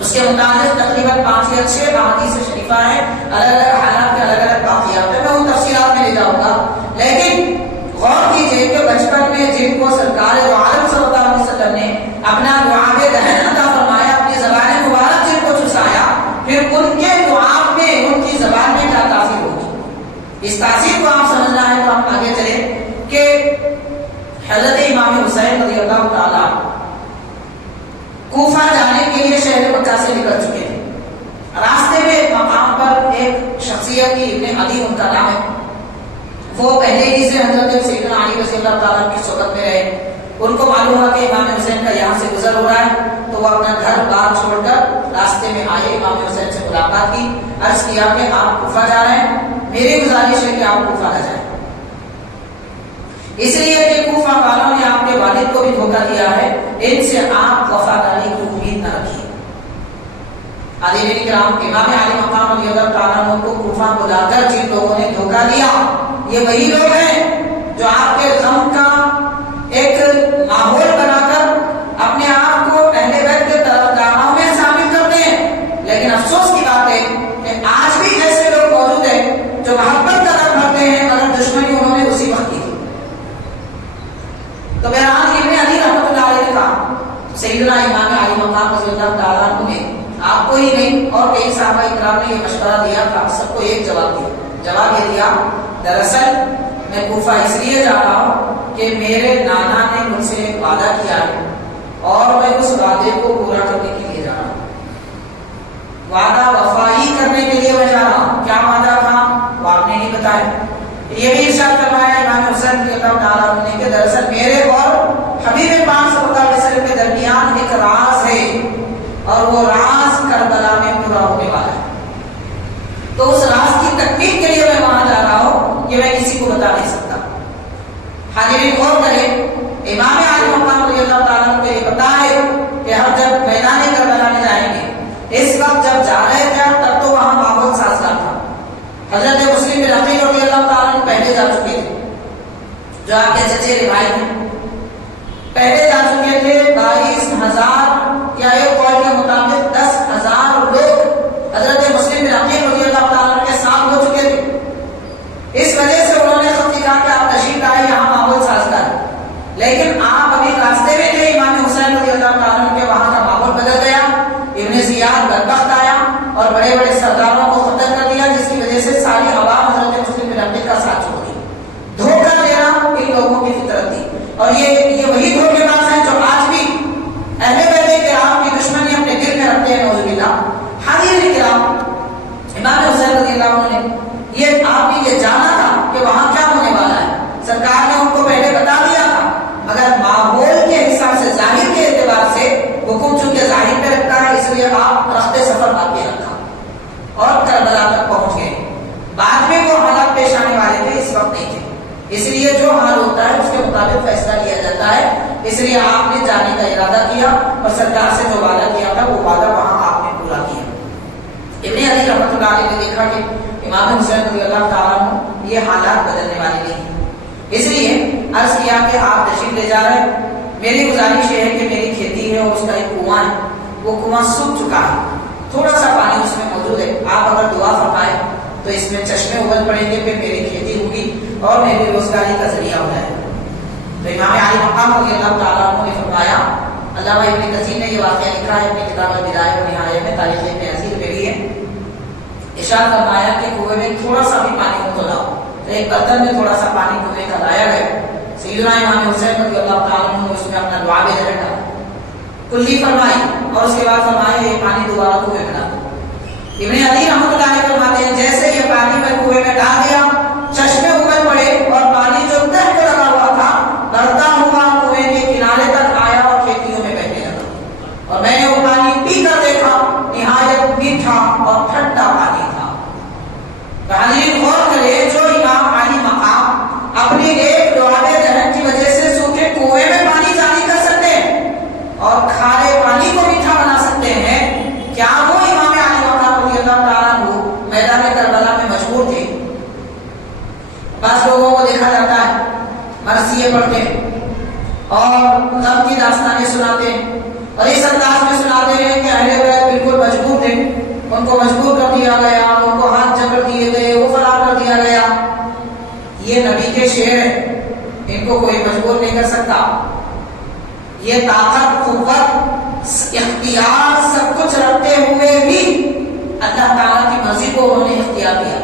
اس کے متعلق تقریباً 5 یا 6 احادیث شریفہ ہیں، الگ الگ حالات کے الگ الگ واقعات ہیں، میں ان تفصیلات میں لے جاؤں گا، لیکن غور کیجئے کہ بچپن میں جن کو سرکار دو عالم صلی اللہ علیہ وسلم نے اپنا لعاب دہن عطا فرمایا، اپنی زبان مبارک جن کو چسایا، پھر ان کے لعاب میں ان کی زبان میں کیا تاثیر ہوگی، اس تاثیر کو آپ سمجھنا ہے تو ہم آگے چلیں کہ حضرت امام حسین رضی اللہ تعالیٰ کوفہ جانے کے لیے شہر مکہ سے نکل چکے تھے، راستے میں ایک مقام پر ایک شخصیت کی ابن عدی ان کا نام ہے، وہ پہلے ہی سے حضرت سیدنا علی رضی اللہ تعالیٰ کی صحبت میں رہے، ان کو معلوم ہوا کہ امام حسین کا یہاں سے گزر ہو رہا ہے، تو وہ اپنا گھر بار چھوڑ کر راستے میں آئے، امام حسین سے ملاقات کی، عرض کیا کہ آپ کوفہ جا رہے ہیں، میری گزارش ہے کہ آپ کوفہ نہ جائیں، اس لیے کہ کوفہ والوں نے آپ کے والد کو بھی دھوکہ دیا ہے، ان سے آپ وفاداری کی امید نہ رکھیے۔ حاضرین کرام، امام علی مقام رضی اللہ تعالیٰ عنہ کو کوفہ بلا کر جن لوگوں نے دھوکہ دیا، یہ وہی لوگ ہیں جو آپ کے غم کا ایک ماحول بنا کر اپنے آپ کو اہل بیت کے طرفداروں میں شامل کرتے ہیں، لیکن افسوس کی بات ہے کہ آج بھی ایسے لوگ موجود ہیں جو محبت کا رنگ بھرتے ہیں مگر دشمنی انہوں نے اسی وقت کی تھی۔ تو بہرحال ابن علی رحمۃ اللہ علیہ نے کہا، سیدنا امام علی مقام رضی اللہ تعالیٰ عنہ نے آپ کو ہی نہیں اور کئی صحابہ اکرام نے یہ مشورہ دیا تھا، سب کو ایک جواب دیا، جواب یہ دیا، دراصل میں کوفہ اس لیے جا رہا ہوں کہ میرے نانا نے مجھ سے ایک وعدہ کیا ہے اور میں اس وعدے کو پورا کرنے کے لیے جا رہا ہوں، وعدہ وفائی کرنے کے لیے میں جا رہا ہوں۔ کیا وعدہ تھا وہ آپ نے نہیں بتایا، یہ بھی ارشاد فرمایا امام حسین رضی اللہ تعالیٰ عنہ نے کہ دراصل میرے اور حبیب پاک صلی اللہ علیہ وسلم کے درمیان ایک راز ہے اور وہ راز کربلا میں پورا ہونے والا ہے، تو اس راز کی تکمیل کے لیے میں وہاں جا رہا ہوں، یہ میں کسی کو بتا نہیں سکتا۔ حاضرین غور کریں، امام علی مقام رضی اللہ تعالیٰ عنہ کو یہ پتا ہے کہ ہم جب میدان کربلا میں جائیں گے، اس وقت جب جا رہے تھے تب تو وہاں ماحول سازگار تھا، حضرت مسلم بن عقیل رضی اللہ تعالیٰ عنہ پہلے جا چکے تھے، جو آپ کے چچے روایت ہیں، پہلے جا چکے تھے، 22,000 یا ایک قول کے مطابق 10,000 لوگ حضرت مسلم بن عقیل رضی اللہ تعالیٰ عنہ کے ساتھ ہو چکے تھے، اس وجہ سے انہوں نے خط لکھا کہ آپ تشریف لائے، یہاں ماحول سازگار ہے، لیکن آپ ابھی راستے میں تھے، امام حسین رضی اللہ تعالیٰ عنہ کے وہاں کا ماحول بدل گیا، ابن زیاد بدبخت آیا اور بڑے بڑے سرداروں کو قتل کر دیا، جس کی وجہ سے ساری عوام حضرت مسلم بن عقیل کا ساتھ چھوڑ دی۔ دھوکہ دینا ان لوگوں کی فطرت تھی، اور یہ وہی دھوکے باز ہیں جو آج بھی اہل بیت کرام کی دشمنی اپنے دل میں رکھتے ہیں، نعوذ باللہ۔ حاضرین کرام، امام حسین رضی اللہ عنہ نے یہ آپ نے یہ جانا تھا کہ وہاں کیا ہونے والا ہے، سرکار نے ان کو پہلے بتا دیا تھا، مگر ماحول کے حساب سے، ظاہر کے اعتبار سے حکم چونکہ ظاہر پہ رکھتا ہے، اس لیے آپ رخت سفر باقی رکھا اور کربلا تک پہنچ گئے۔ بعد میں وہ حالات پیش آنے والے تھے، اس وقت نہیں تھے، اس لیے جو حال ہوتا ہے اس کے مطابق فیصلہ لیا جاتا ہے، اس لیے آپ نے جانے کا ارادہ کیا اور سرکار سے جو وعدہ کیا تھا وہ وعدہ وہاں آپ نے پورا کیا۔ ابن علی رحمۃ اللہ علیہ نے دیکھا کہ امام حسین رضی اللہ تعالیٰ عنہ یہ حالات بدلنے والے نہیں ہیں، اس لیے عرض کیا کہ آپ تشریف لے جا رہے ہیں، میری گزارش یہ ہے کہ میری کھیتی ہے اور اس کا ایک کنواں ہے، وہ کنواں سوکھ چکا ہے، تھوڑا سا پانی اس میں موجود ہے، آپ اگر دعا فرمائیں تو اس میں چشمے ابل پڑیں گے، پھر میری کھیتی ہوگی اور میری روزگاری کا ذریعہ ہو جائے گا۔ تو امام علی مقام رضی اللہ تعالیٰ عنہ نے فرمایا، علامہ ابن کثیر نے یہ واقعہ لکھا ہے اپنی کتاب البدایہ و نہایہ میں، تاریخ ابن عثیر میں بھی ہے، ارشاد فرمایا کہ کنویں میں تھوڑا سا بھی پانی ہو تو لاؤ، تو ایک برتن میں تھوڑا سا پانی کنویں کا لایا گیا، سیدنا امام حسین رضی اللہ تعالیٰ عنہ نے اس میں اپنا لعاب دہن ڈالا، کلی فرمائی اور اس کے بعد فرمایا یہ پانی دوبارہ کنویں میں ڈال دو۔ ابن علی رحمۃ اللہ علیہ فرماتے ہیں جیسے یہ پانی میں کنویں میں ڈال دیا، چشمے ابل پڑے اور پانی جو تہ پہ لگا ہوا تھا بڑھتا ہوا کنویں کے کنارے تک آیا اور کھیتیوں میں بہنے لگا، اور میں نے وہ پانی پی کر دیکھا، نہایت میٹھا اور ٹھنڈا پانی تھا۔ حاضرین غور کریں، جو امام علی مقام اپنی ایک لعاب دہن کی وجہ سے سوکھے کنویں میں پانی جاری کر سکتے ہیں اور کھارے پانی کو میٹھا بنا سکتے ہیں، کیا وہ امام علی مقام رضی اللہ تعالیٰ عنہ میدان کربلا میں مجبور تھے؟ بعض لوگوں کو دیکھا جاتا ہے مرثیے پڑھتے ہیں اور غم کی داستانیں سناتے ہیں اور اس انداز میں سناتے ہیں کہ اہل بیت بالکل مجبور تھے، ان کو مجبور کر دیا گیا، ان کو ہاتھ جکڑ دیے گئے، وہ فرار کر دیا گیا. یہ نبی کے شعر ہیں، ان کو کوئی مجبور نہیں کر سکتا. یہ طاقت، قوت، اختیار سب کچھ رکھتے ہوئے بھی اللہ تعالیٰ کی مرضی کو انہوں نے اختیار کیا.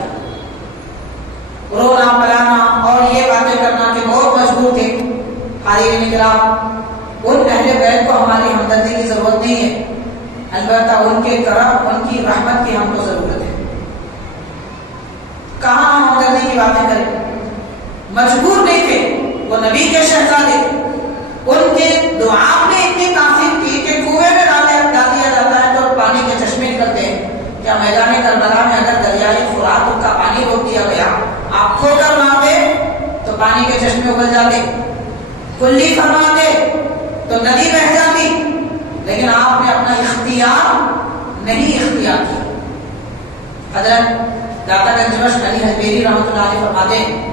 رونا پلانا اور یہ باتیں کرنا کہ بہت مجبور تھے. حاضرین کرام، ان اہل بیت کو ہماری ہمدردی کی ضرورت نہیں ہے، البتہ ان کے کرم، ان کی رحمت کی ہم کو ضرورت ہے. کہاں ہم ہمدردی کی باتیں کریں؟ مجبور نہیں تھے، وہ نبی کے شہزادے، ان کے دعا میں اتنی تاثیر تھی کہ کنویں میں ڈال دیا جاتا ہے تو پانی کے چشمے نکلتے ہیں. کیا میدان کربلا میں اگر دریائے فرات کا پانی روک دیا گیا، آپ کھو کر مارتے تو پانی کے چشمے ابل جاتے، کلی فرماتے تو ندی بہہ جاتی، لیکن آپ نے اپنا اختیار نہیں اختیار کیا. حضرت داتا گنج علی حجویری رحمۃ اللہ علیہ فرماتے ہیں،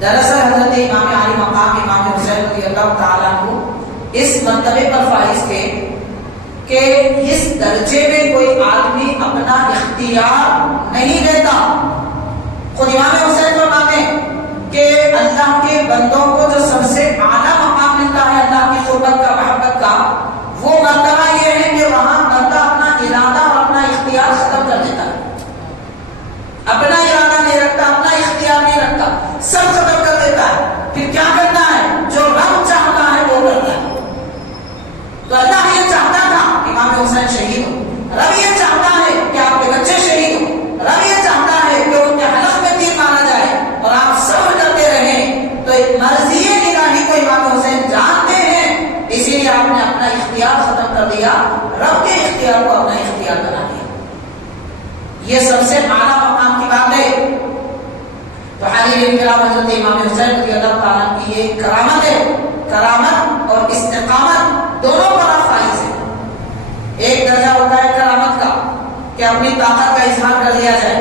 دراصل حضرت امام علی مقام امام حسین رضی اللہ تعالیٰ عنہ اس مرتبے پر فائز تھے کہ اس درجے میں کوئی آدمی اپنا اختیار نہیں لیتا. خود امام حسین فرماتے ہیں کہ اللہ کے بندوں کو جو سب سے اعلیٰ مقام ملتا ہے اللہ کی قربت کا، محبت کا، وہ مرتبہ یہ ہے کہ وہاں بندہ اپنا ارادہ اور اپنا اختیار ختم کر دیتا ہے. اپنا ارادہ نہیں رکھتا، اپنا اختیار نہیں رکھتا، سب ختم کر دیتا ہے. پھر کیا کرنا ہے؟ جو رب چاہتا ہے وہ کرتا ہے. تو اللہ یہ چاہتا تھا امام حسین شہید ہو، رب یہ چاہتا ہے کہ آپ کے بچے شہید ہو، رب یہ چاہتا ہے کہ ان کے حلق میں تیر مارا جائے اور آپ صبر کرتے رہیں. تو ایک مرضی الہی کو امام حسین جانتے ہیں، اسی لیے آپ نے اپنا اختیار ختم کر دیا، رب کے اختیار کو اپنا اختیار بنا دیا. یہ سب سے اعلیٰ مقام کی بات ہے. تو حاضرین کرام، حضرت امام حسین رضی اللہ تعالیٰ کی یہ کرامت ہے. کرامت اور استقامت دونوں بڑا فائز ہے. ایک درجہ ہوتا ہے کرامت کا کہ اپنی طاقت کا اظہار کر دیا جائے،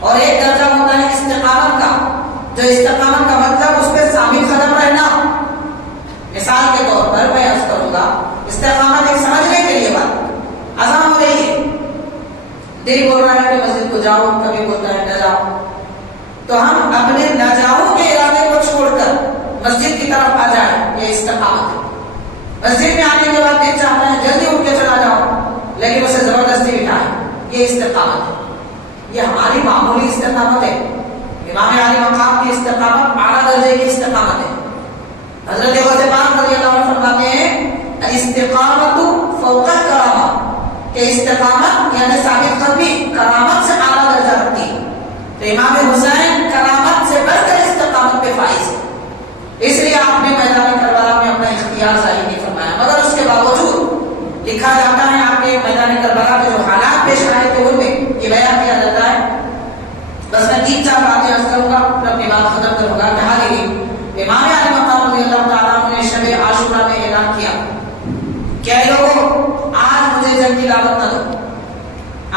اور ایک درجہ ہوتا ہے استقامت کا، جو استقامت کا مطلب اس پہ ثابت قدم رہنا. مثال کے طور پر میں عرض کروں گا، استقامت ایک سمجھنے کے لیے بات. اذان ہو رہی ہے، دل بول رہا ہے کہ مسجد کو جاؤ، کبھی بولتا ہے نہ جاؤ، تو ہم اپنے نہ جاؤ کے ارادے کو چھوڑ کر مسجد کی طرف آ جائیں، یہ استقامت ہے. مسجد میں آنے کے بعد دل چاہتا ہے جلدی اٹھ کے چلا جاؤ، لیکن اسے زبردستی بٹھائیں، یہ استقامت ہے. یہ ہماری معمولی استقامت ہے. امام علی مقام کی استقامت اعلیٰ درجے کی استقامت ہے. حضرت غوث پاک رضی اللہ عنہ فرماتے ہیں الاستقامت فوق الکرامہ، کہ استقامت یعنی ثابت قدمی کرامت سے اعلیٰ درجہ رکھتی ہے. تو امام حسین کرامت سے بڑھ کر استقامت پہ فائز ہے. اس لیے آپ نے میدان کربلا میں اپنا اختیار ظاہر نہیں فرمایا، مگر اس کے باوجود لکھا جاتا ہے آپ کے میدان کربلا کے جو حالات پیش آئے تھے ان میں یہ بیان کیا جاتا ہے. بس میں 3-4 باتیں عرض کروں گا، پھر اپنی بات ختم کروں گا. کہا کہ امام علی مقام رضی اللہ تعالیٰ عنہ نے شب عاشورہ میں اعلان کیا کہ اے لوگوں، آج مجھے جنگ کی دعوت نہ دو،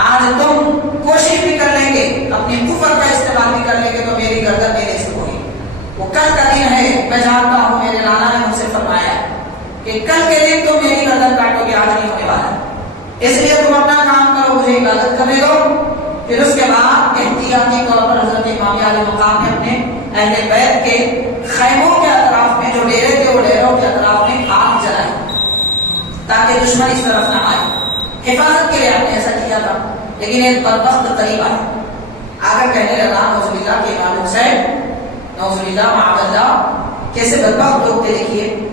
آج تم کوشش بھی کر لیں گے، اپنی کفر کا استعمال بھی کر لیں گے تو میری گردن میرے سے ہوگی. وہ کل کا دن ہے، میں جانتا ہوں میرے لالا نے مجھ سے فرمایا کہ کل کے دن تم میری گردن کاٹو گے، آج نہیں ہونے والا ہے. اس لیے تم اپنا کام کرو، مجھے عبادت کرنے دو. پھر اس کے بعد احتیاطی طور پر حضرت امام علی مقام نے اپنے اہل بیت کے خیموں کے اطراف میں جو ڈیرے تھے وہ ڈیروں کے اطراف میں آگ جلائی تاکہ دشمن اس طرف نہ آئے. حفاظت کے لیے آپ نے ایسا کیا تھا. لیکن ایک بدبخت قریب آیا، آ کر کہنے لگا نعوذ باللہ کہ امام حسین، نعوذ باللہ معاذ اللہ، کیسے بدبخت لوگ تھے. دیکھیے،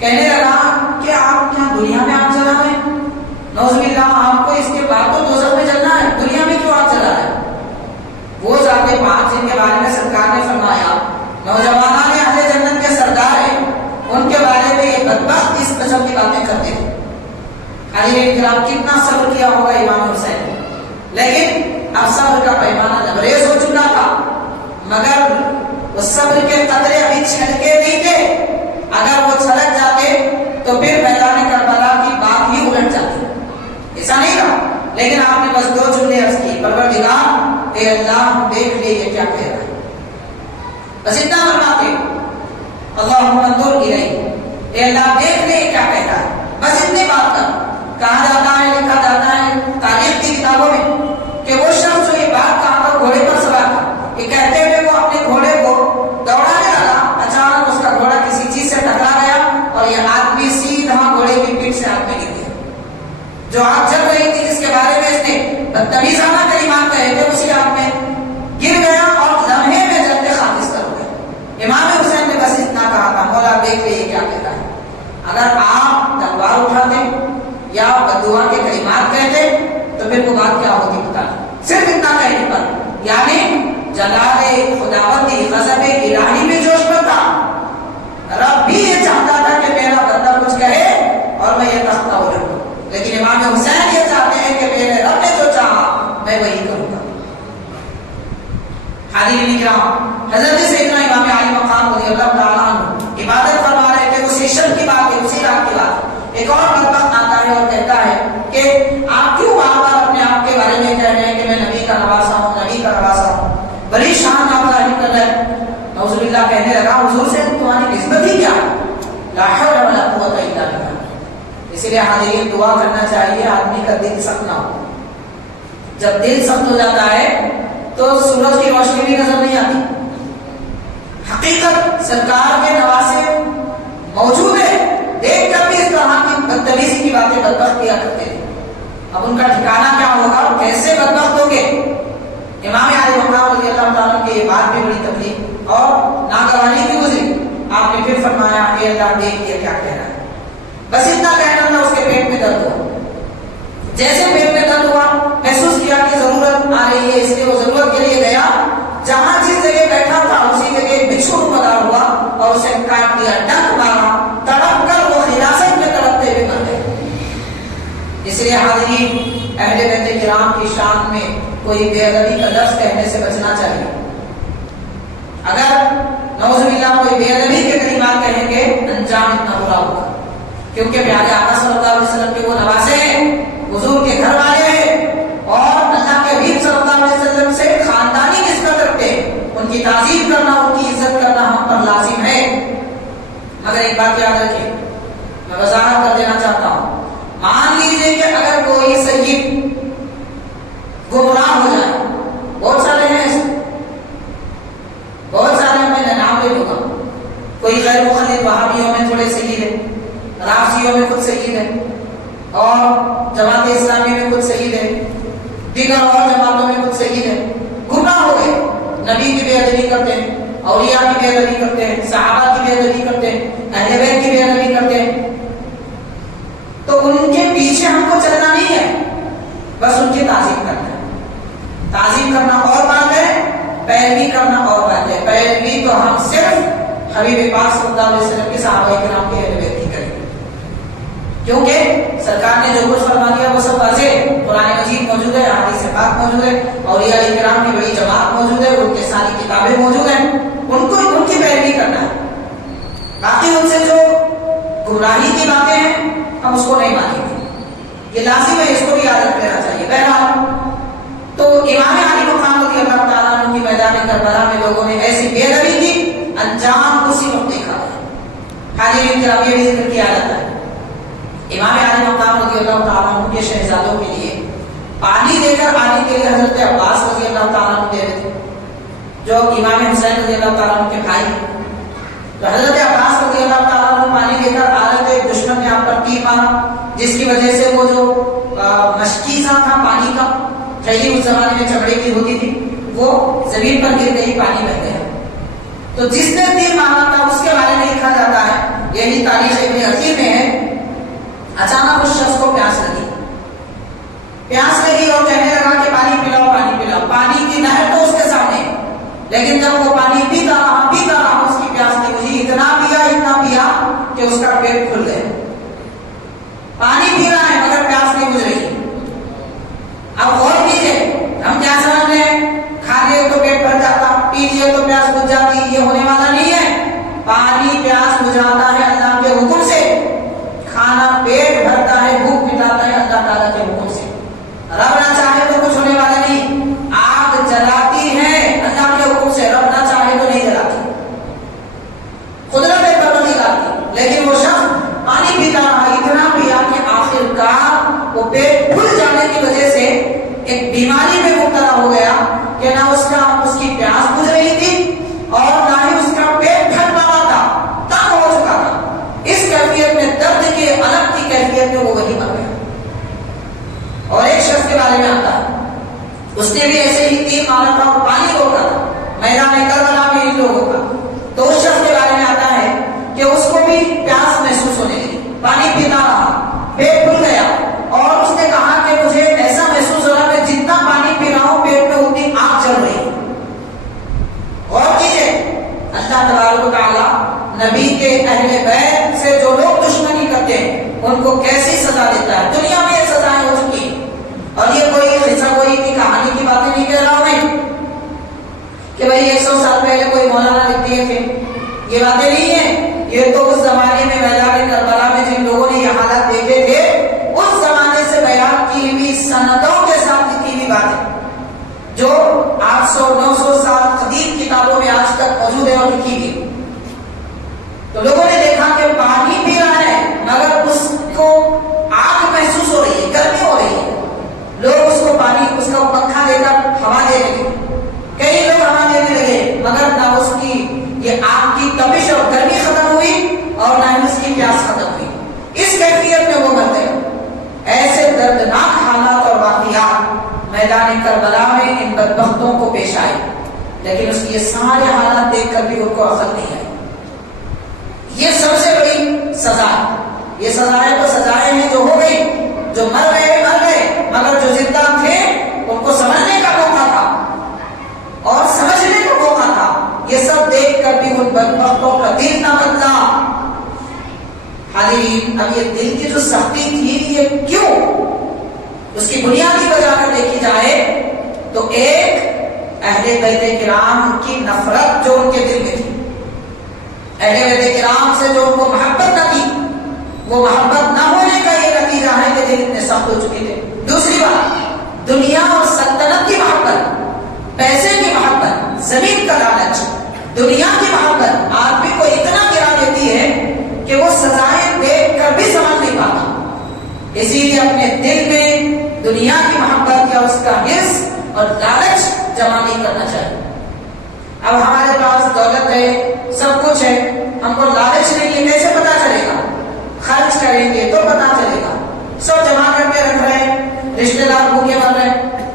کہنے لگا کہ آپ کیا دنیا میں آگ جلا رہے ہیں؟ نعوذ باللہ، آپ کو اس کے بعد تو دوزخ میں جلنا ہے، دنیا میں کیوں آگ جلا رہے ہیں؟ وہ ذات پاک جن کے بارے میں سرکار نے فرمایا نوجوانان اہل جنت کے سردار ہیں، ان کے بارے میں یہ بدبخت اس قسم کی باتیں کرتے ہیں. حاضرین کرام، کتنا صبر کیا ہوگا امام حسین، لیکن اب صبر کا پیمانہ لبریز ہو چکا تھا، مگر وہ صبر کے قطرے ابھی چھلکے نہیں تھے. اگر وہ چھلک جاتے تو پھر میدان کربلا کی بات ہی الٹ جاتی. ایسا نہیں تھا، لیکن آپ نے بس 2 جملے عرض کی، پروردگار اے اللہ دیکھ لے یہ کیا کہہ رہا ہے، بس اتنا فرماتے. اللہم انظر الیہ، اے اللہ دیکھ لے یہ کیا کہتا ہے، بس اتنی بات کر. کہا جاتا ہے جو آگ جل رہی تھی جس کے بارے میں اس نے بدتمیزانہ کلمات کہے تھے اسی آگ میں گر گیا اور لمحے میں جلتے خاکستر ہو گئے۔ امام حسین نے بس اتنا کہا تھا مولا دیکھ لے یہ کیا کہتا ہے، اگر آپ تلوار اٹھاتے یا بددعا کے کلمات کہتے تو پھر وہ بات کیا ہوتی پتہ نہیں۔ صرف اتنا کہنے پر یعنی جلال خداوندی غضب الہی میں جوش پر تھا۔ رب بھی یہ چاہتا تھا کہ میرا بندہ کچھ کہے اور میں یہ تختہ الٹوں، لیکن امام حسین یہ چاہتے ہیں کہ میرے رب نے جو چاہا میں وہی کروں گا۔ حاضرین کرام، حضرت سیدنا امام علی مقام رضی اللہ تعالیٰ عنہ عبادت فرما رہے تھے، اسی شب کی بات ہے، اسی رات کی بات ہے۔ ایک اور بدبخت آتا ہے اور کہتا ہے کہ آپ کیوں بار بار اپنے آپ کے بارے میں کہہ رہے ہیں کہ میں نبی کا نواسا ہوں، نبی کا نواسا ہوں، بڑی شان آپ ظاہر کر رہے ہیں۔ نعوذ باللہ کہنے لگا حضور سے تمہاری نسبت ہی کیا، لا حول ولا قوت الا باللہ۔ اسی لیے حاضرین دعا کرنا چاہیے آدمی کا دل سخت نہ ہو۔ جب دل سخت ہو جاتا ہے تو سورج کی روشنی بھی نظر نہیں آتی۔ حقیقت سرکار کے نواسے موجود ہے، دیکھ کر بھی اس طرح کی بدتمیزی کی باتیں بدبخت کیا کرتے ہیں۔ اب ان کا ٹھکانہ کیا ہوگا، کیسے بدبخت ہوگے۔ امام علی مقام رضی اللہ تعالیٰ کی یہ بات بھی بڑی تکلیف اور ناگوانی کی گزری۔ آپ نے پھر فرمایا اے اللہ دیکھ یہ کیا کہہ رہا ہے، بس اتنا کہنا تھا۔ اس کے پیٹ میں درد ہوا، جیسے پیٹ میں درد ہوا محسوس کیا کہ ضرورت آ رہی ہے، اس لیے وہ ضرورت کے لیے گیا۔ جہاں جس جگہ بیٹھا تھا اسی جگہ ایک بچھو مدار ہوا اور اسے کاٹ دیا، ڈنک مارا، تڑپ کر وہ خلاصت میں تڑپتے ہوئے مر گئے۔ اس لیے حاضرین اہل بیت کرام کی شان میں کوئی بے ادبی کا لفظ کہنے سے بچنا چاہیے۔ اگر نعوذ باللہ کوئی بے ادبی کے کلمات کہیں گے انجام اتنا برا ہوگا، کیونکہ پیارے آقا صلی اللہ علیہ وسلم کے وہ نواسے ہیں، حضور کے گھر والے ہیں اور اللہ کے حبیب صلی اللہ علیہ وسلم سے خاندانی نسبت رکھتے ہیں۔ ان کی تعظیم کرنا، ان کی عزت کرنا ہم پر لازم ہے۔ مگر ایک بات یاد رکھیں، میں وضاحت کر دینا چاہتا ہوں۔ مان لیجیے کہ اگر کوئی سید گمراہ ہو جائے، بہت سارے ہیں ایسے، بہت سارے، میں نام لے لوں گا۔ کوئی غیر مخلد وہابیوں میں تھوڑے سید ہیں، رافضیوں میں کچھ سید ہیں، اور جماعت اسلامی میں کچھ سید ہیں، دیگر اور جماعتوں میں کچھ سید ہیں، گمراہ ہو گئے، نبی کی بے ادبی کرتے ہیں، اولیاء کی بے ادبی کرتے ہیں، صحابہ کی بے ادبی کرتے ہیں، اہل بیت کی بے ادبی کرتے ہیں، تو ان کے پیچھے ہم کو چلنا نہیں ہے، بس ان کی تعظیم کرنا ہے۔ تعظیم کرنا اور بات ہے، پیروی کرنا اور بات ہے۔ پیروی تو ہم صرف حبیب پاک صلی اللہ علیہ وسلم کے صحابہ کرام کے اہل بیت کی کریں گے، کیونکہ سرکار نے جو کچھ فرما دیا وہ سب واضح ہے۔ قرآن مجید موجود ہے، حدیث پاک موجود ہے، اولیاء کرام کی بڑی جماعت موجود ہے، ان کی ساری کتابیں موجود ہیں، ان کی پیروی کرنا ہے۔ باقی ان سے جو گمراہی کی باتیں ہیں ہم اس کو نہیں مانیں گے، یہ لازم ہے، اس کو بھی یاد رکھ لینا چاہیے۔ بہرحال تو امام علی مقام رضی اللہ تعالیٰ عنہ کی میدان کربلا میں لوگوں نے ایسی بے ادبی کی، انجام اسی وقت دیکھا ہے۔ حاضرین کرام، یہ بھی ذکر کیا جاتا ہے امام علی مقام رضی اللہ تعالیٰ عنہ کے شہزادوں کے لیے پانی دے کر آنے کے لیے حضرت عباس رضی اللہ تعالیٰ عنہ دے رہے تھے، جو امام حسین رضی اللہ تعالیٰ عنہ کے بھائی ہیں۔ تو حضرت عباس رضی اللہ تعالیٰ عنہ پانی لے کر آ رہے تھے، دشمن نے آپ پر تیر مارا، جس کی وجہ سے وہ جو مشکیزہ تھا پانی کا، تھیلی اس زمانے میں چمڑے کی ہوتی تھی، وہ زمین پر گر گئی، پانی بہ گیا۔ تو جس نے تیر مارا تھا اس کے بارے میں لکھا جاتا ہے، یہی تاریخ ابن اثیر میں ہے، اچانک اس شخص کو پیاس لگی اور کہنے لگا کہ پانی پلاؤ، پانی پلاؤ۔ پانی کی نہر تو اس کے سامنے، لیکن جب وہ پانی پیتا رہا اس کی پیاس نہیں بجھی، اتنا پیا کہ اس کا پیٹ کھل گیا۔ پانی پی رہا ہے مگر پیاس نہیں بجھ رہی۔ اب غور کیجیے، ہم کیا سمجھ رہے ہیں، کھا لیے تو پیٹ بھر جاتا، پی لیے تو پیاس بجھ جاتی، یہ ہونے والا نہیں ہے۔ پانی پیاس بجھاتا ہے اللہ کے حکم سے، کھانا پیٹ بھرتا ہے، بھوک مٹاتا ہے اللہ تعالیٰ کے حکم سے۔ رب نہ چاہے تو کچھ ہونے والا نہیں۔ آگ جلاتی ہے اللہ کے حکم سے، رب نہ چاہے تو نہیں جلاتی، قدرت پروردگار کی۔ لیکن وہ شخص پانی پیتا رہا، اتنا پیا کہ آخر کار وہ پیٹ پھل جانے کی وجہ سے ایک بیماری میں مبتلا ہو گیا کہ نہ اس کی پیاس بجھ رہی تھی اور نہ ہی اس کا پیٹ بھر پا رہا تھا، تنگ ہو چکا تھا۔ اس کیفیت میں، درد کے الگ کی کیفیت میں وہ وہی مر گیا۔ سزا دیتا ہے. دنیا میں یہ سزائیں ہو چکی ہیں. اور یہ کوئی قصہ کوئی کی کہانی کی باتیں نہیں کہہ رہا ہوں میں کہ بھائی 100 سال پہلے کوئی مولانا لکھ دیے تھے. یہ باتیں نہیں ہیں. یہ تو اس زمانے میں میدان کربلا میں جن لوگوں نے یہ حالات دیکھے تھے اس زمانے سے بیان کی ہوئی سندوں کے ساتھ لکھی ہوئی باتیں جو 800-900 سال قدیم کتابوں میں آج تک موجود ہے اور لکھی گئی. تو لوگوں نے دیکھا کہ پانی پی رہا ہے مگر اس کو آگ محسوس ہو رہی ہے, گرمی ہو رہی ہے. لوگ اس کو پانی, اس کا پنکھا دے کر ہوا دے لگے. کئی لوگ ہوا دینے لگے مگر نہ اس کی یہ آگ کی تپش اور گرمی ختم ہوئی اور نہ ہی اس کی پیاس ختم ہوئی. اس کیفیت میں وہ مر گئے. ایسے دردناک حالات اور واقعات میدان کربلا میں ان بدبختوں کو پیش آئے, لیکن اس کی یہ سارے حالات دیکھ کر بھی ان کو عقل نہیں آئی. یہ سب سے بڑی سزا ہے. یہ سزائیں تو سزائیں ہیں جو ہو گئی. جو مر گئے مگر جو زندہ تھے ان کو سمجھنے کا موقع تھا اور سمجھنے کا موقع تھا. یہ سب دیکھ کر بھی ان بدبختوں کا دل نہ بدلا. حاضرین, اب یہ دل کی جو سختی تھی یہ کیوں؟ اس کی بنیادی وجہ اگر دیکھی جائے تو ایک اہل بیت کرام کی نفرت جو ان کے دل میں تھی, اہل بیت کرام سے جو ان کو محبت نہ تھی, وہ محبت نہ ہونے کا یہ نتیجہ ہے کہ دل اتنے سخت ہو چکے تھے. دوسری بات, دنیا اور سلطنت کی محبت, پیسے کی محبت, زمین کا لالچ, دنیا کی محبت آدمی کو اتنا گرا دیتی ہے کہ وہ سزائیں دیکھ کر بھی سمجھ نہیں پاتا. اسی لیے اپنے دل میں دنیا کی محبت یا اس کا حرص اور لالچ جمع نہیں کرنا چاہیے. اب ہمارے پاس دولت ہے, سب کچھ ہے, ہم کو لالچ نہیں ہے, کیسے پتا چلے گا؟ خرچ کریں گے تو پتا چلے گا. سب جمع کر کے رکھ رہے ہیں, رشتے دار بھوکے مر رہے ہیں,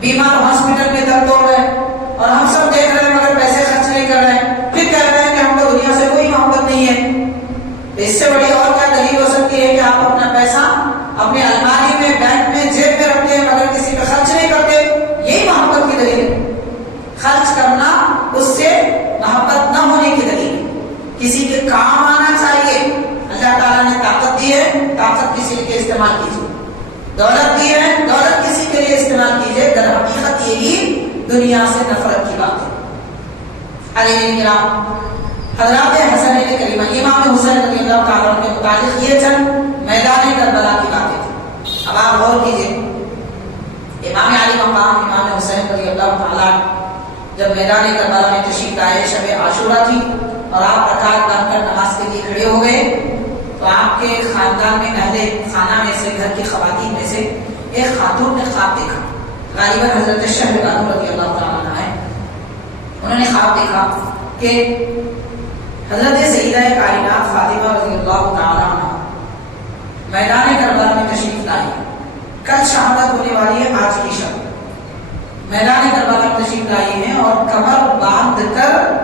بیمار ہاسپٹل میں دم توڑ رہے ہیں, اور ہم سب دیکھ رہے ہیں مگر پیسے خرچ نہیں کر رہے ہیں. پھر کہہ رہے ہیں کہ ہم کو دنیا سے کوئی محبت نہیں ہے. اس سے بڑی اور کیا دلیل ہو سکتی ہے کہ آپ اپنا پیسہ اپنے الماری میں, بینک میں, جیب میں رکھتے ہیں مگر کسی پہ خرچ نہیں کرتے. یہی محبت کی دلیل ہے. خرچ کرنا اس سے محبت نہ ہونے کی دلیل ہے. کسی کے کام آنا چاہیے. اللہ تعالیٰ نے طاقت دی ہے, طاقت کسی کے استعمال کیجیے. دولت دی ہے, دولت کسی کے لیے استعمال کیجیے. در حقیقت یہی دنیا سے نفرت کی بات ہے. علیہ کرام, حضرات حسن کریمہ امام حسین رضی اللہ تعالیٰ کے متعلق یہ چند میدان کربلا کی باتیں تھیں. اب آپ غور کیجیے, امام علی مقام امام حسین رضی اللہ تعالیٰ جب میدان کربلا میں تشریف لائے, شب عاشورہ تھی اور آپ رکعت باندھ کر نماز کے لیے کھڑے ہو گئے, تو آپ کے خاندان میں, اہل خانہ میں سے, گھر کی خواتین میں سے ایک خاتون نے خواب دیکھا. غالباً حضرت شہزادہ رضی اللہ تعالیٰ عنہ ہے. انہوں نے خواب دیکھا کہ حضرت سیدہ کائنات فاطمہ رضی اللہ تعالیٰ عنہ میدان کربلا میں تشریف لائی. کل شہادت ہونے والی ہے, آج کی شب میدان کربلا میں تشریف لائی ہیں اور کمر باندھ کر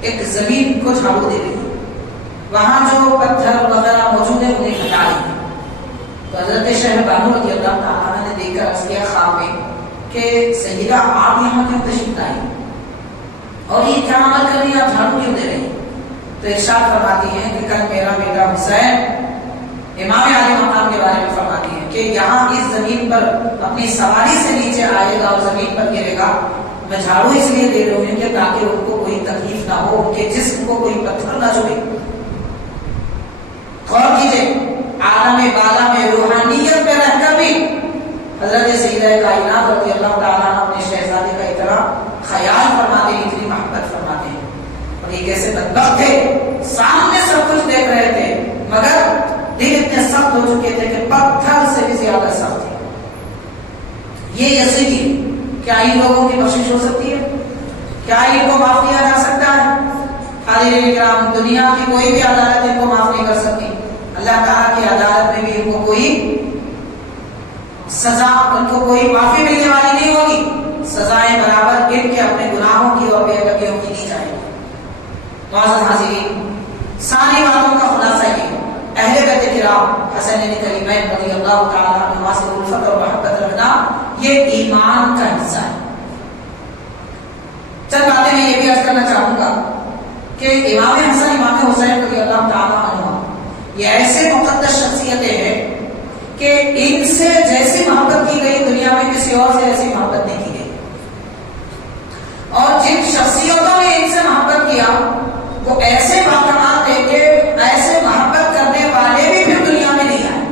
ایک زمین کو جھاڑو دے رہی ہے. وہاں جو پتھر وغیرہ موجود ہے انہیں ہٹا رہی ہے. تو حضرت شہزادہ رضی اللہ تعالیٰ عنہ نے دیکھ کر عرض کیا خواب میں کہ سیدہ آپ یہاں کیوں تشریف لائی اور یہ کیا عمل کر رہی ہے, آپ جھاڑو کیوں دے رہی ہیں؟ تو ارشاد فرماتی ہیں کہ کل میرا بیٹا حسین امام علی مقام کے بارے میں فرماتی ہیں کہ یہاں اس زمین پر اپنی سواری سے نیچے آئے گا اور زمین پر گرے گا. میں جھاڑو اس لیے دے رہی ہوں کہ تاکہ ان کو کوئی تکلیف نہ ہو, ان کے جسم کو کوئی پتھر نہ چھوئے. غور کیجیے, عالم بالا میں روحانیت میں رہ کر بھی حضرت سیدہ کائنات رضی اللہ تعالیٰ عنہ اپنے شہزادے کا اتنا خیال فرماتے ہیں, اتنی محبت فرماتے ہیں. اور یہ کیسے بدبخت تھے, سامنے سب کچھ دیکھ رہے تھے مگر دل اتنے سخت ہو چکے تھے کہ پتھر سے بھی زیادہ سخت تھے. یہ یزیدی, کیا ان لوگوں کی بخشش ہو سکتی ہے؟ کیا ان کو معاف کیا جا سکتا ہے؟ حاضرین کرام, دنیا کی کوئی بھی عدالت ان کو معاف نہیں کر سکتی. اللہ تعالیٰ کی عدالت میں بھی ان کو کوئی سزا, ان کو کوئی معافی ملنے والی نہیں ہوگی. سزائیں برابر ان کے اپنے گناہوں کی اور بے ادبیوں کی دی جائیں گی. معزز حاضرین, ساری باتوں کا خلاصہ یہ, اہل بیت کرام حسنین کریمین رضی اللہ تعالیٰ عنہما سے الفت اور محبت رکھنا یہ ایمان کا حصہ ہے. چند باتیں میں یہ بھی عرض کرنا چاہوں گا کہ امام حسن امام حسین رضی اللہ تعالیٰ عنہ یہ ایسے مقدس شخصیتیں ہیں کہ ان سے جیسی محبت کی گئی دنیا میں کسی اور سے ایسی محبت نہیں کی گئی، اور جن شخصیتوں نے ان سے محبت کیا وہ ایسے مقامات دیں گے، ایسے محبت کرنے والے بھی پھر دنیا میں نہیں آئے۔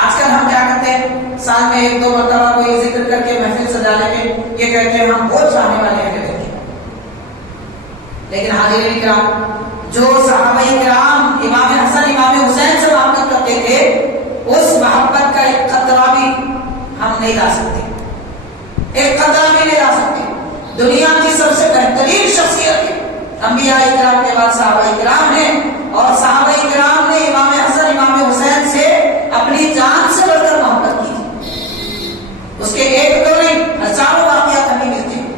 آج کل ہم کیا کرتے ہیں، سال میں 1-2 مرتبہ کوئی ذکر کر کے محفل سجا لے کے یہ کہتے ہیں ہم بہت چاہنے والے ہیں کہتے ہیں، لیکن حاضرین کرام جو صحابہ کرام امام حسن امام حسین سے محبت کرتے تھے اس محبت کا ایک قطرہ بھی ہم نہیں لا سکتے، ایک قطرہ بھی نہیں لا سکتے۔ دنیا کی سب سے بہترین شخصیت انبیاء کرام کے بعد صحابہ کرام ہیں، اور صحابہ کرام نے امام حسن امام حسین سے اپنی جان سے بڑھ کر محبت کی، اس کے ایک دو نہیں ہزاروں واقعات ہمیں ملتے ہیں۔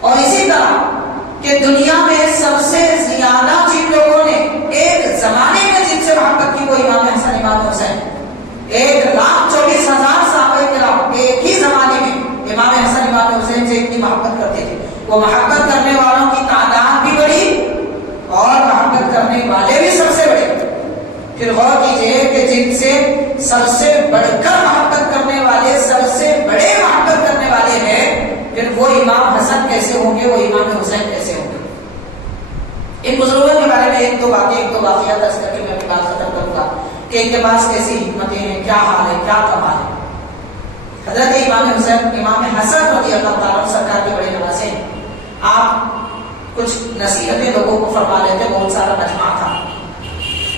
اور اسی طرح کہ دنیا میں سب سے زیادہ جن لوگوں نے ایک زمانے میں جن سے محبت کی وہ امام حسن امام حسین، 1,24,000 صحابہ کرام ایک ہی زمانے میں امام حسن امام حسین سے اتنی محبت کرتے تھے۔ وہ محبت کرنے والوں کی تعداد بھی بڑی اور محبت کرنے والے بھی سب سے بڑے۔ پھر غور کیجئے کہ جن سے سب سے بڑھ کر محبت کرنے والے، سب سے بڑے محبت کرنے والے ہیں، پھر وہ امام حسن کیسے ہوں گے، وہ امام حسین کیسے ہوں گے۔ ان بزرگوں کے بارے میں ایک دو واقعات درج کر کے میں اپنی بات ختم کروں گا کہ ان کے پاس کیسی حکمتیں ہیں، کیا حال ہے، کیا کمال ہے۔ حضرت امام حسین امام حسن رضی اللہ تعالیٰ عنہ سرکار کے بڑے نواسے ہیں۔ آپ کچھ نصیحتیں لوگوں کو فرما لیتے، بہت سارا مجمع تھا،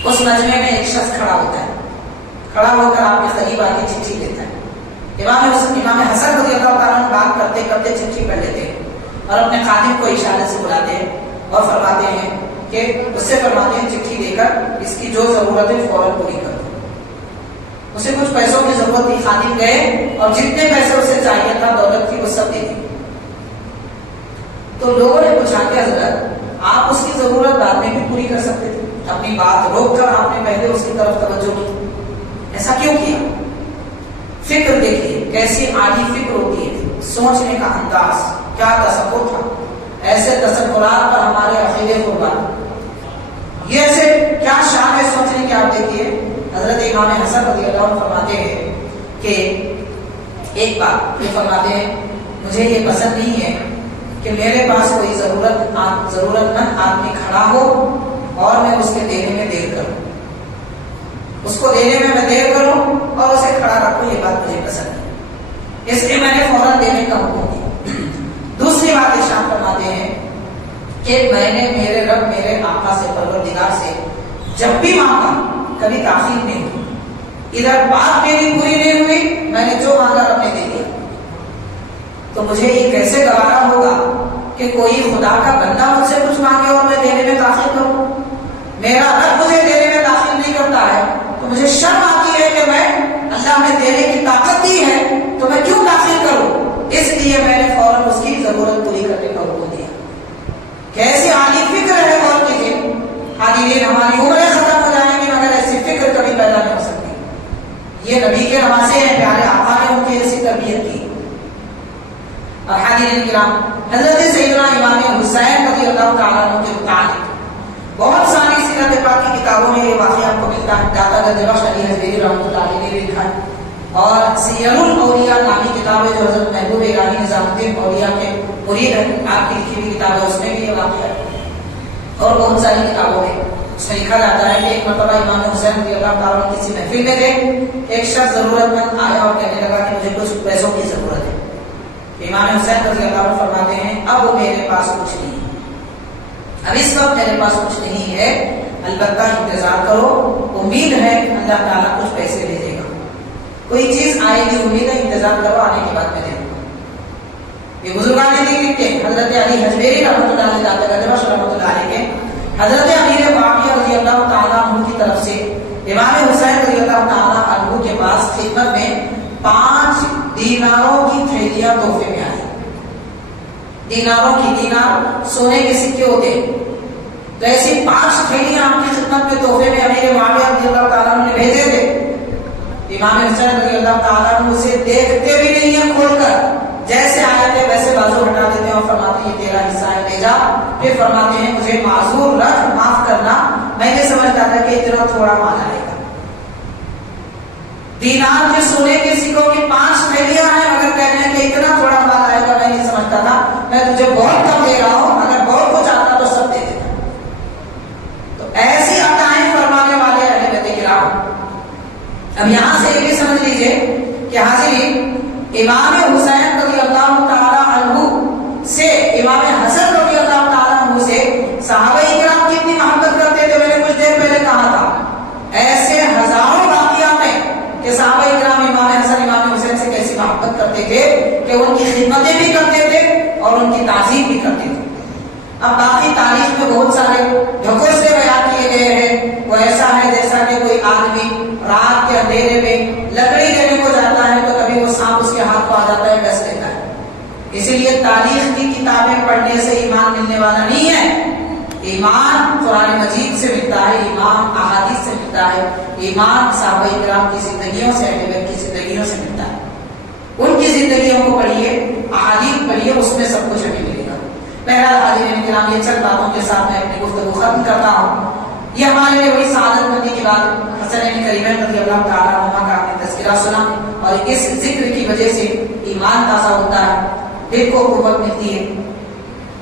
اس مجمع میں ایک شخص کھڑا ہوتا ہے، کھڑا ہو کر آپ کے قریب آ کے چٹھی دیتا ہے۔ امام حسن رضی اللہ تعالیٰ عنہ بات کرتے کرتے چٹھی پڑھ لیتے ہیں اور اپنے خادم کو اشارے سے بلاتے ہیں اور فرماتے ہیں کہ اس سے فرماتے ہیں چٹھی دے کر اس کی جو ضرورت ہے فوراً پوری کر دو۔ اسے کچھ پیسوں کی ضرورت تھی، خادم گئے اور جتنے پیسے اسے چاہیے تھا، دولت تھی، وہ سب دے دی۔ تو لوگوں نے پوچھا کہ حضرت آپ اس کی ضرورت بعد میں بھی پوری کر سکتے تھے، اپنی بات روک کر آپ نے پہلے اس کی طرف توجہ کی، ایسا کیوں کیا؟ فکر دیکھیے کیسی عالی فکر ہوتی ہے، سوچنے کا انداز کیا تصور تھا، ایسے تصورات پر ہمارے عقیدے قربان، یہ ایسے کیا شان ہے سوچنے کی۔ آپ دیکھیے حضرت امام حسن رضی اللہ عنہ فرماتے ہیں کہ ایک بات یہ فرماتے ہیں مجھے یہ پسند نہیں ہے کہ میرے پاس کوئی ضرورت مند آدمی کھڑا ہو اور میں اس کے دینے میں دیر کروں، اس کو دینے میں دیر کروں اور اسے کھڑا رکھوں، یہ بات مجھے پسند نہیں، اس لیے میں نے فوراً دینے کا حکم دیا۔ دوسری بات ارشاد فرماتے ہیں کہ میں نے میرے رب میرے آقا سے پروردگار سے جب بھی مانگا کبھی تاخیر نہیں ہوئی، ادھر بات میری پوری نہیں ہوئی، میں نے جو مانگا رب نے دے دیا۔ تو مجھے یہ کیسے گوارا ہوگا کہ کوئی خدا کا بندہ مجھ سے کچھ مانگے اور میں دینے میں تاخیر کروں؟ میرا رب مجھے دینے میں تاخیر نہیں کرتا ہے تو مجھے شرم آتی ہے کہ میں اللہ نے دینے کی طاقت دی ہے تو میں کیوں تاخیر کروں؟ اس لیے میں نے فوراً اس کی ضرورت پوری کرنے کا حکم دیا۔ کیسی عالی فکر ہے، غور کیجیے حاضرین، ہماری عمریں ختم ہو جائیں گی مگر ایسی فکر کبھی پیدا نہیں ہو سکتی۔ یہ نبی کے نواسے ہیں، پیارے آقا نے ان کی ایسی تربیت کی۔ اور حاضرین کرام، حضرت سیدنا امام حسین رضی اللہ تعالیٰ عنہ کے متعلق بہت ساری سیرت پاک کی کتابوں میں یہ واقعہ آپ کو ملتا ہے۔ داتا گنج بخش علی حجویری رحمۃ اللہ علیہ نے لکھا ہے، اور سیر الاولیاء نامی کتاب ہے جو حضرت محبوب ایرانی نظام الدین اولیاء کے مرید ہیں، آپ کی لکھی ہوئی کتاب ہے، اس میں بھی یہ واقعہ ہے۔ اور بہت ساری کتابوں میں اس میں لکھا جاتا ہے کہ ایک مرتبہ امام حسین رضی اللہ تعالیٰ عنہ کسی محفل میں تھے، ایک شخص ضرورت مند آیا اور کہنے لگا کہ مجھے کچھ پیسوں کی ضرورت ہے۔ امام حسین رضی اللہ عنہ فرماتے ہیں اب میرے پاس کچھ نہیں ہے، اب اس وقت میرے پاس کچھ نہیں ہے، البتہ انتظار کرو، امید ہے اللہ تعالیٰ کچھ پیسے دے دے گا، کوئی چیز آئے گی، امید ہے، انتظار کرو، آنے کے بعد میں دے دوں گا۔ یہ بزرگان نے لکھتے ہیں، حضرت علی حجویری رحمۃ اللہ علیہ، داتا گنج بخش رحمۃ اللہ علیہ کے حضرت امیر معاویہ رضی اللہ تعالیٰ عنہ کی طرف سے امام حسین رضی اللہ تعالیٰ عنہ کے پاس خدمت میں 5 دیناروں کی تھیلیاں تحفے میں آئی۔ دیناروں کی، دینار سونے کے سکے ہوتے ہیں، تو ایسی 5 تھیلیاں آپ کی خدمت میں تحفے میں امیر معاویہ رضی اللہ تعالیٰ عنہ نے بھیجے تھے۔ امام حسین رضی اللہ تعالیٰ عنہ اسے دیکھتے بھی نہیں ہیں کھول کر، جیسے آئے تھے ویسے بازو ہٹا دیتے ہیں اور فرماتے ہیں یہ تیرا حصہ ہے، لے جا۔ پھر فرماتے ہیں مجھے معذور رکھ، معاف کرنا، میں نے کہ اتنا تھوڑا مال آئے گا. دینار کے سونے کے سکوں کی 5 تھیلیاں ہیں، مگر کہتے ہیں کہ اتنا تھوڑا مال آئے گا. میں نہیں سمجھتا تھا، میں تجھے بہت کم دے رہا ہوں، اگر بہت کچھ آتا تو سب دے دیتا. تو ایسی عطائیں فرمانے والے اہل بیت کرام. اب یہاں سے یہ بھی سمجھ لیجئے کہ حاضرین، امام حسین رضی اللہ تعالی عنہ سے امام حسن رضی اللہ تعالی عنہ سے صحابہ کرام کتنی محبت کرتے تھے. میں نے کچھ دیر پہلے کہا تھا ایسے ہزاروں واقعات ہیں کہ صحابہ کرام امام حسن امام حسین سے کیسی محبت کرتے تھے کہ ان کی خدمتیں بھی کرتے تھے اور ان کی تعظیم بھی کرتے تھے. اب باقی تاریخ میں بہت سارے ڈھکوں سے بیان کیے گئے ہیں. وہ ایسا ہے جیسا کہ کوئی آدمی رات کے اندھیرے میں لکڑی لینے کو جاتا ہے تو کبھی وہ سانپ اس کے ہاتھ کو آ جاتا ہے، ڈس لیتا ہے. اسی لیے تاریخ کی کتابیں پڑھنے سے ایمان ملنے والا نہیں ہے. ایمان قرآن مجید سے ملتا ہے، ایمان احادیث سے ملتا ہے، ایمان صحابہ کرام کی زندگیوں سے، اہل بیت کی زندگیوں سے ملتا ہے. ان کی زندگیوں کو پڑھیے، احادیث پڑھیے، اس میں سب کچھ ہمیں ملے گا. بہرحال حاضرین کرام، یہ چند باتوں کے ساتھ میں اپنی گفتگو ختم کرتا ہوں. یہ ہمارے لیے وہی سعادت مندی کی بات حسنین کریمین رضی اللہ تعالیٰ عنہ کا آپ نے تذکرہ سنا، اور اس ذکر کی وجہ سے ایمان تازہ ہوتا ہے، دل کو قوت ملتی ہے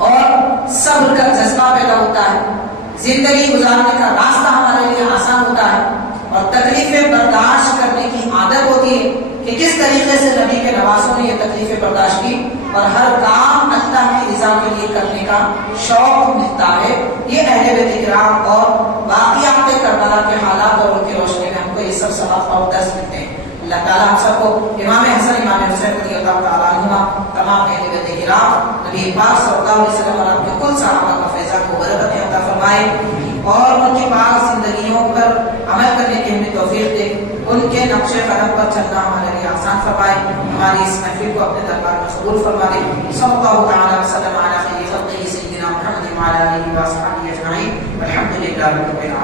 اور صبر کا جذبہ پیدا ہوتا ہے. زندگی گزارنے کا راستہ ہمارے لیے آسان ہوتا ہے اور تکلیفیں برداشت کرنے کی عادت ہوتی ہے کہ کس طریقے سے نبی کے نوازوں نے یہ تکلیفیں برداشت کی اور ہر کام اللہ کی رضا کے لیے کرنے کا شوق ملتا ہے. یہ اہل بیت کرام اور واقعات کربلا کے حالات اور ان کی روشنی میں ہم کو یہ سب سبق اور درس ملتے ہیں. اللہ تعالیٰ ہم سب کو امام حسن امام حسین رضی اللہ تعالیٰ عنہ، تمام اہل بیت کرام، نبی پاک صلی اللہ علیہ وسلم اور آپ کے کل صحابہ کا فیضان کو برکت عطا فرمائے اور ان کی پاک زندگیوں پر عمل کرنے کی ہمیں توفیق دے. ان کے نقش قدم پر چلنا ہمارے لیے آسان فرمائے. ہماری اس محفل کو اپنے دربار میں قبول فرما دے. صلی اللہ تعالیٰ وسلم علی خیر خلقہ سیدنا محمد وعلی آلہ وصحبہ اجمعین. الحمد للہ رب العالمین.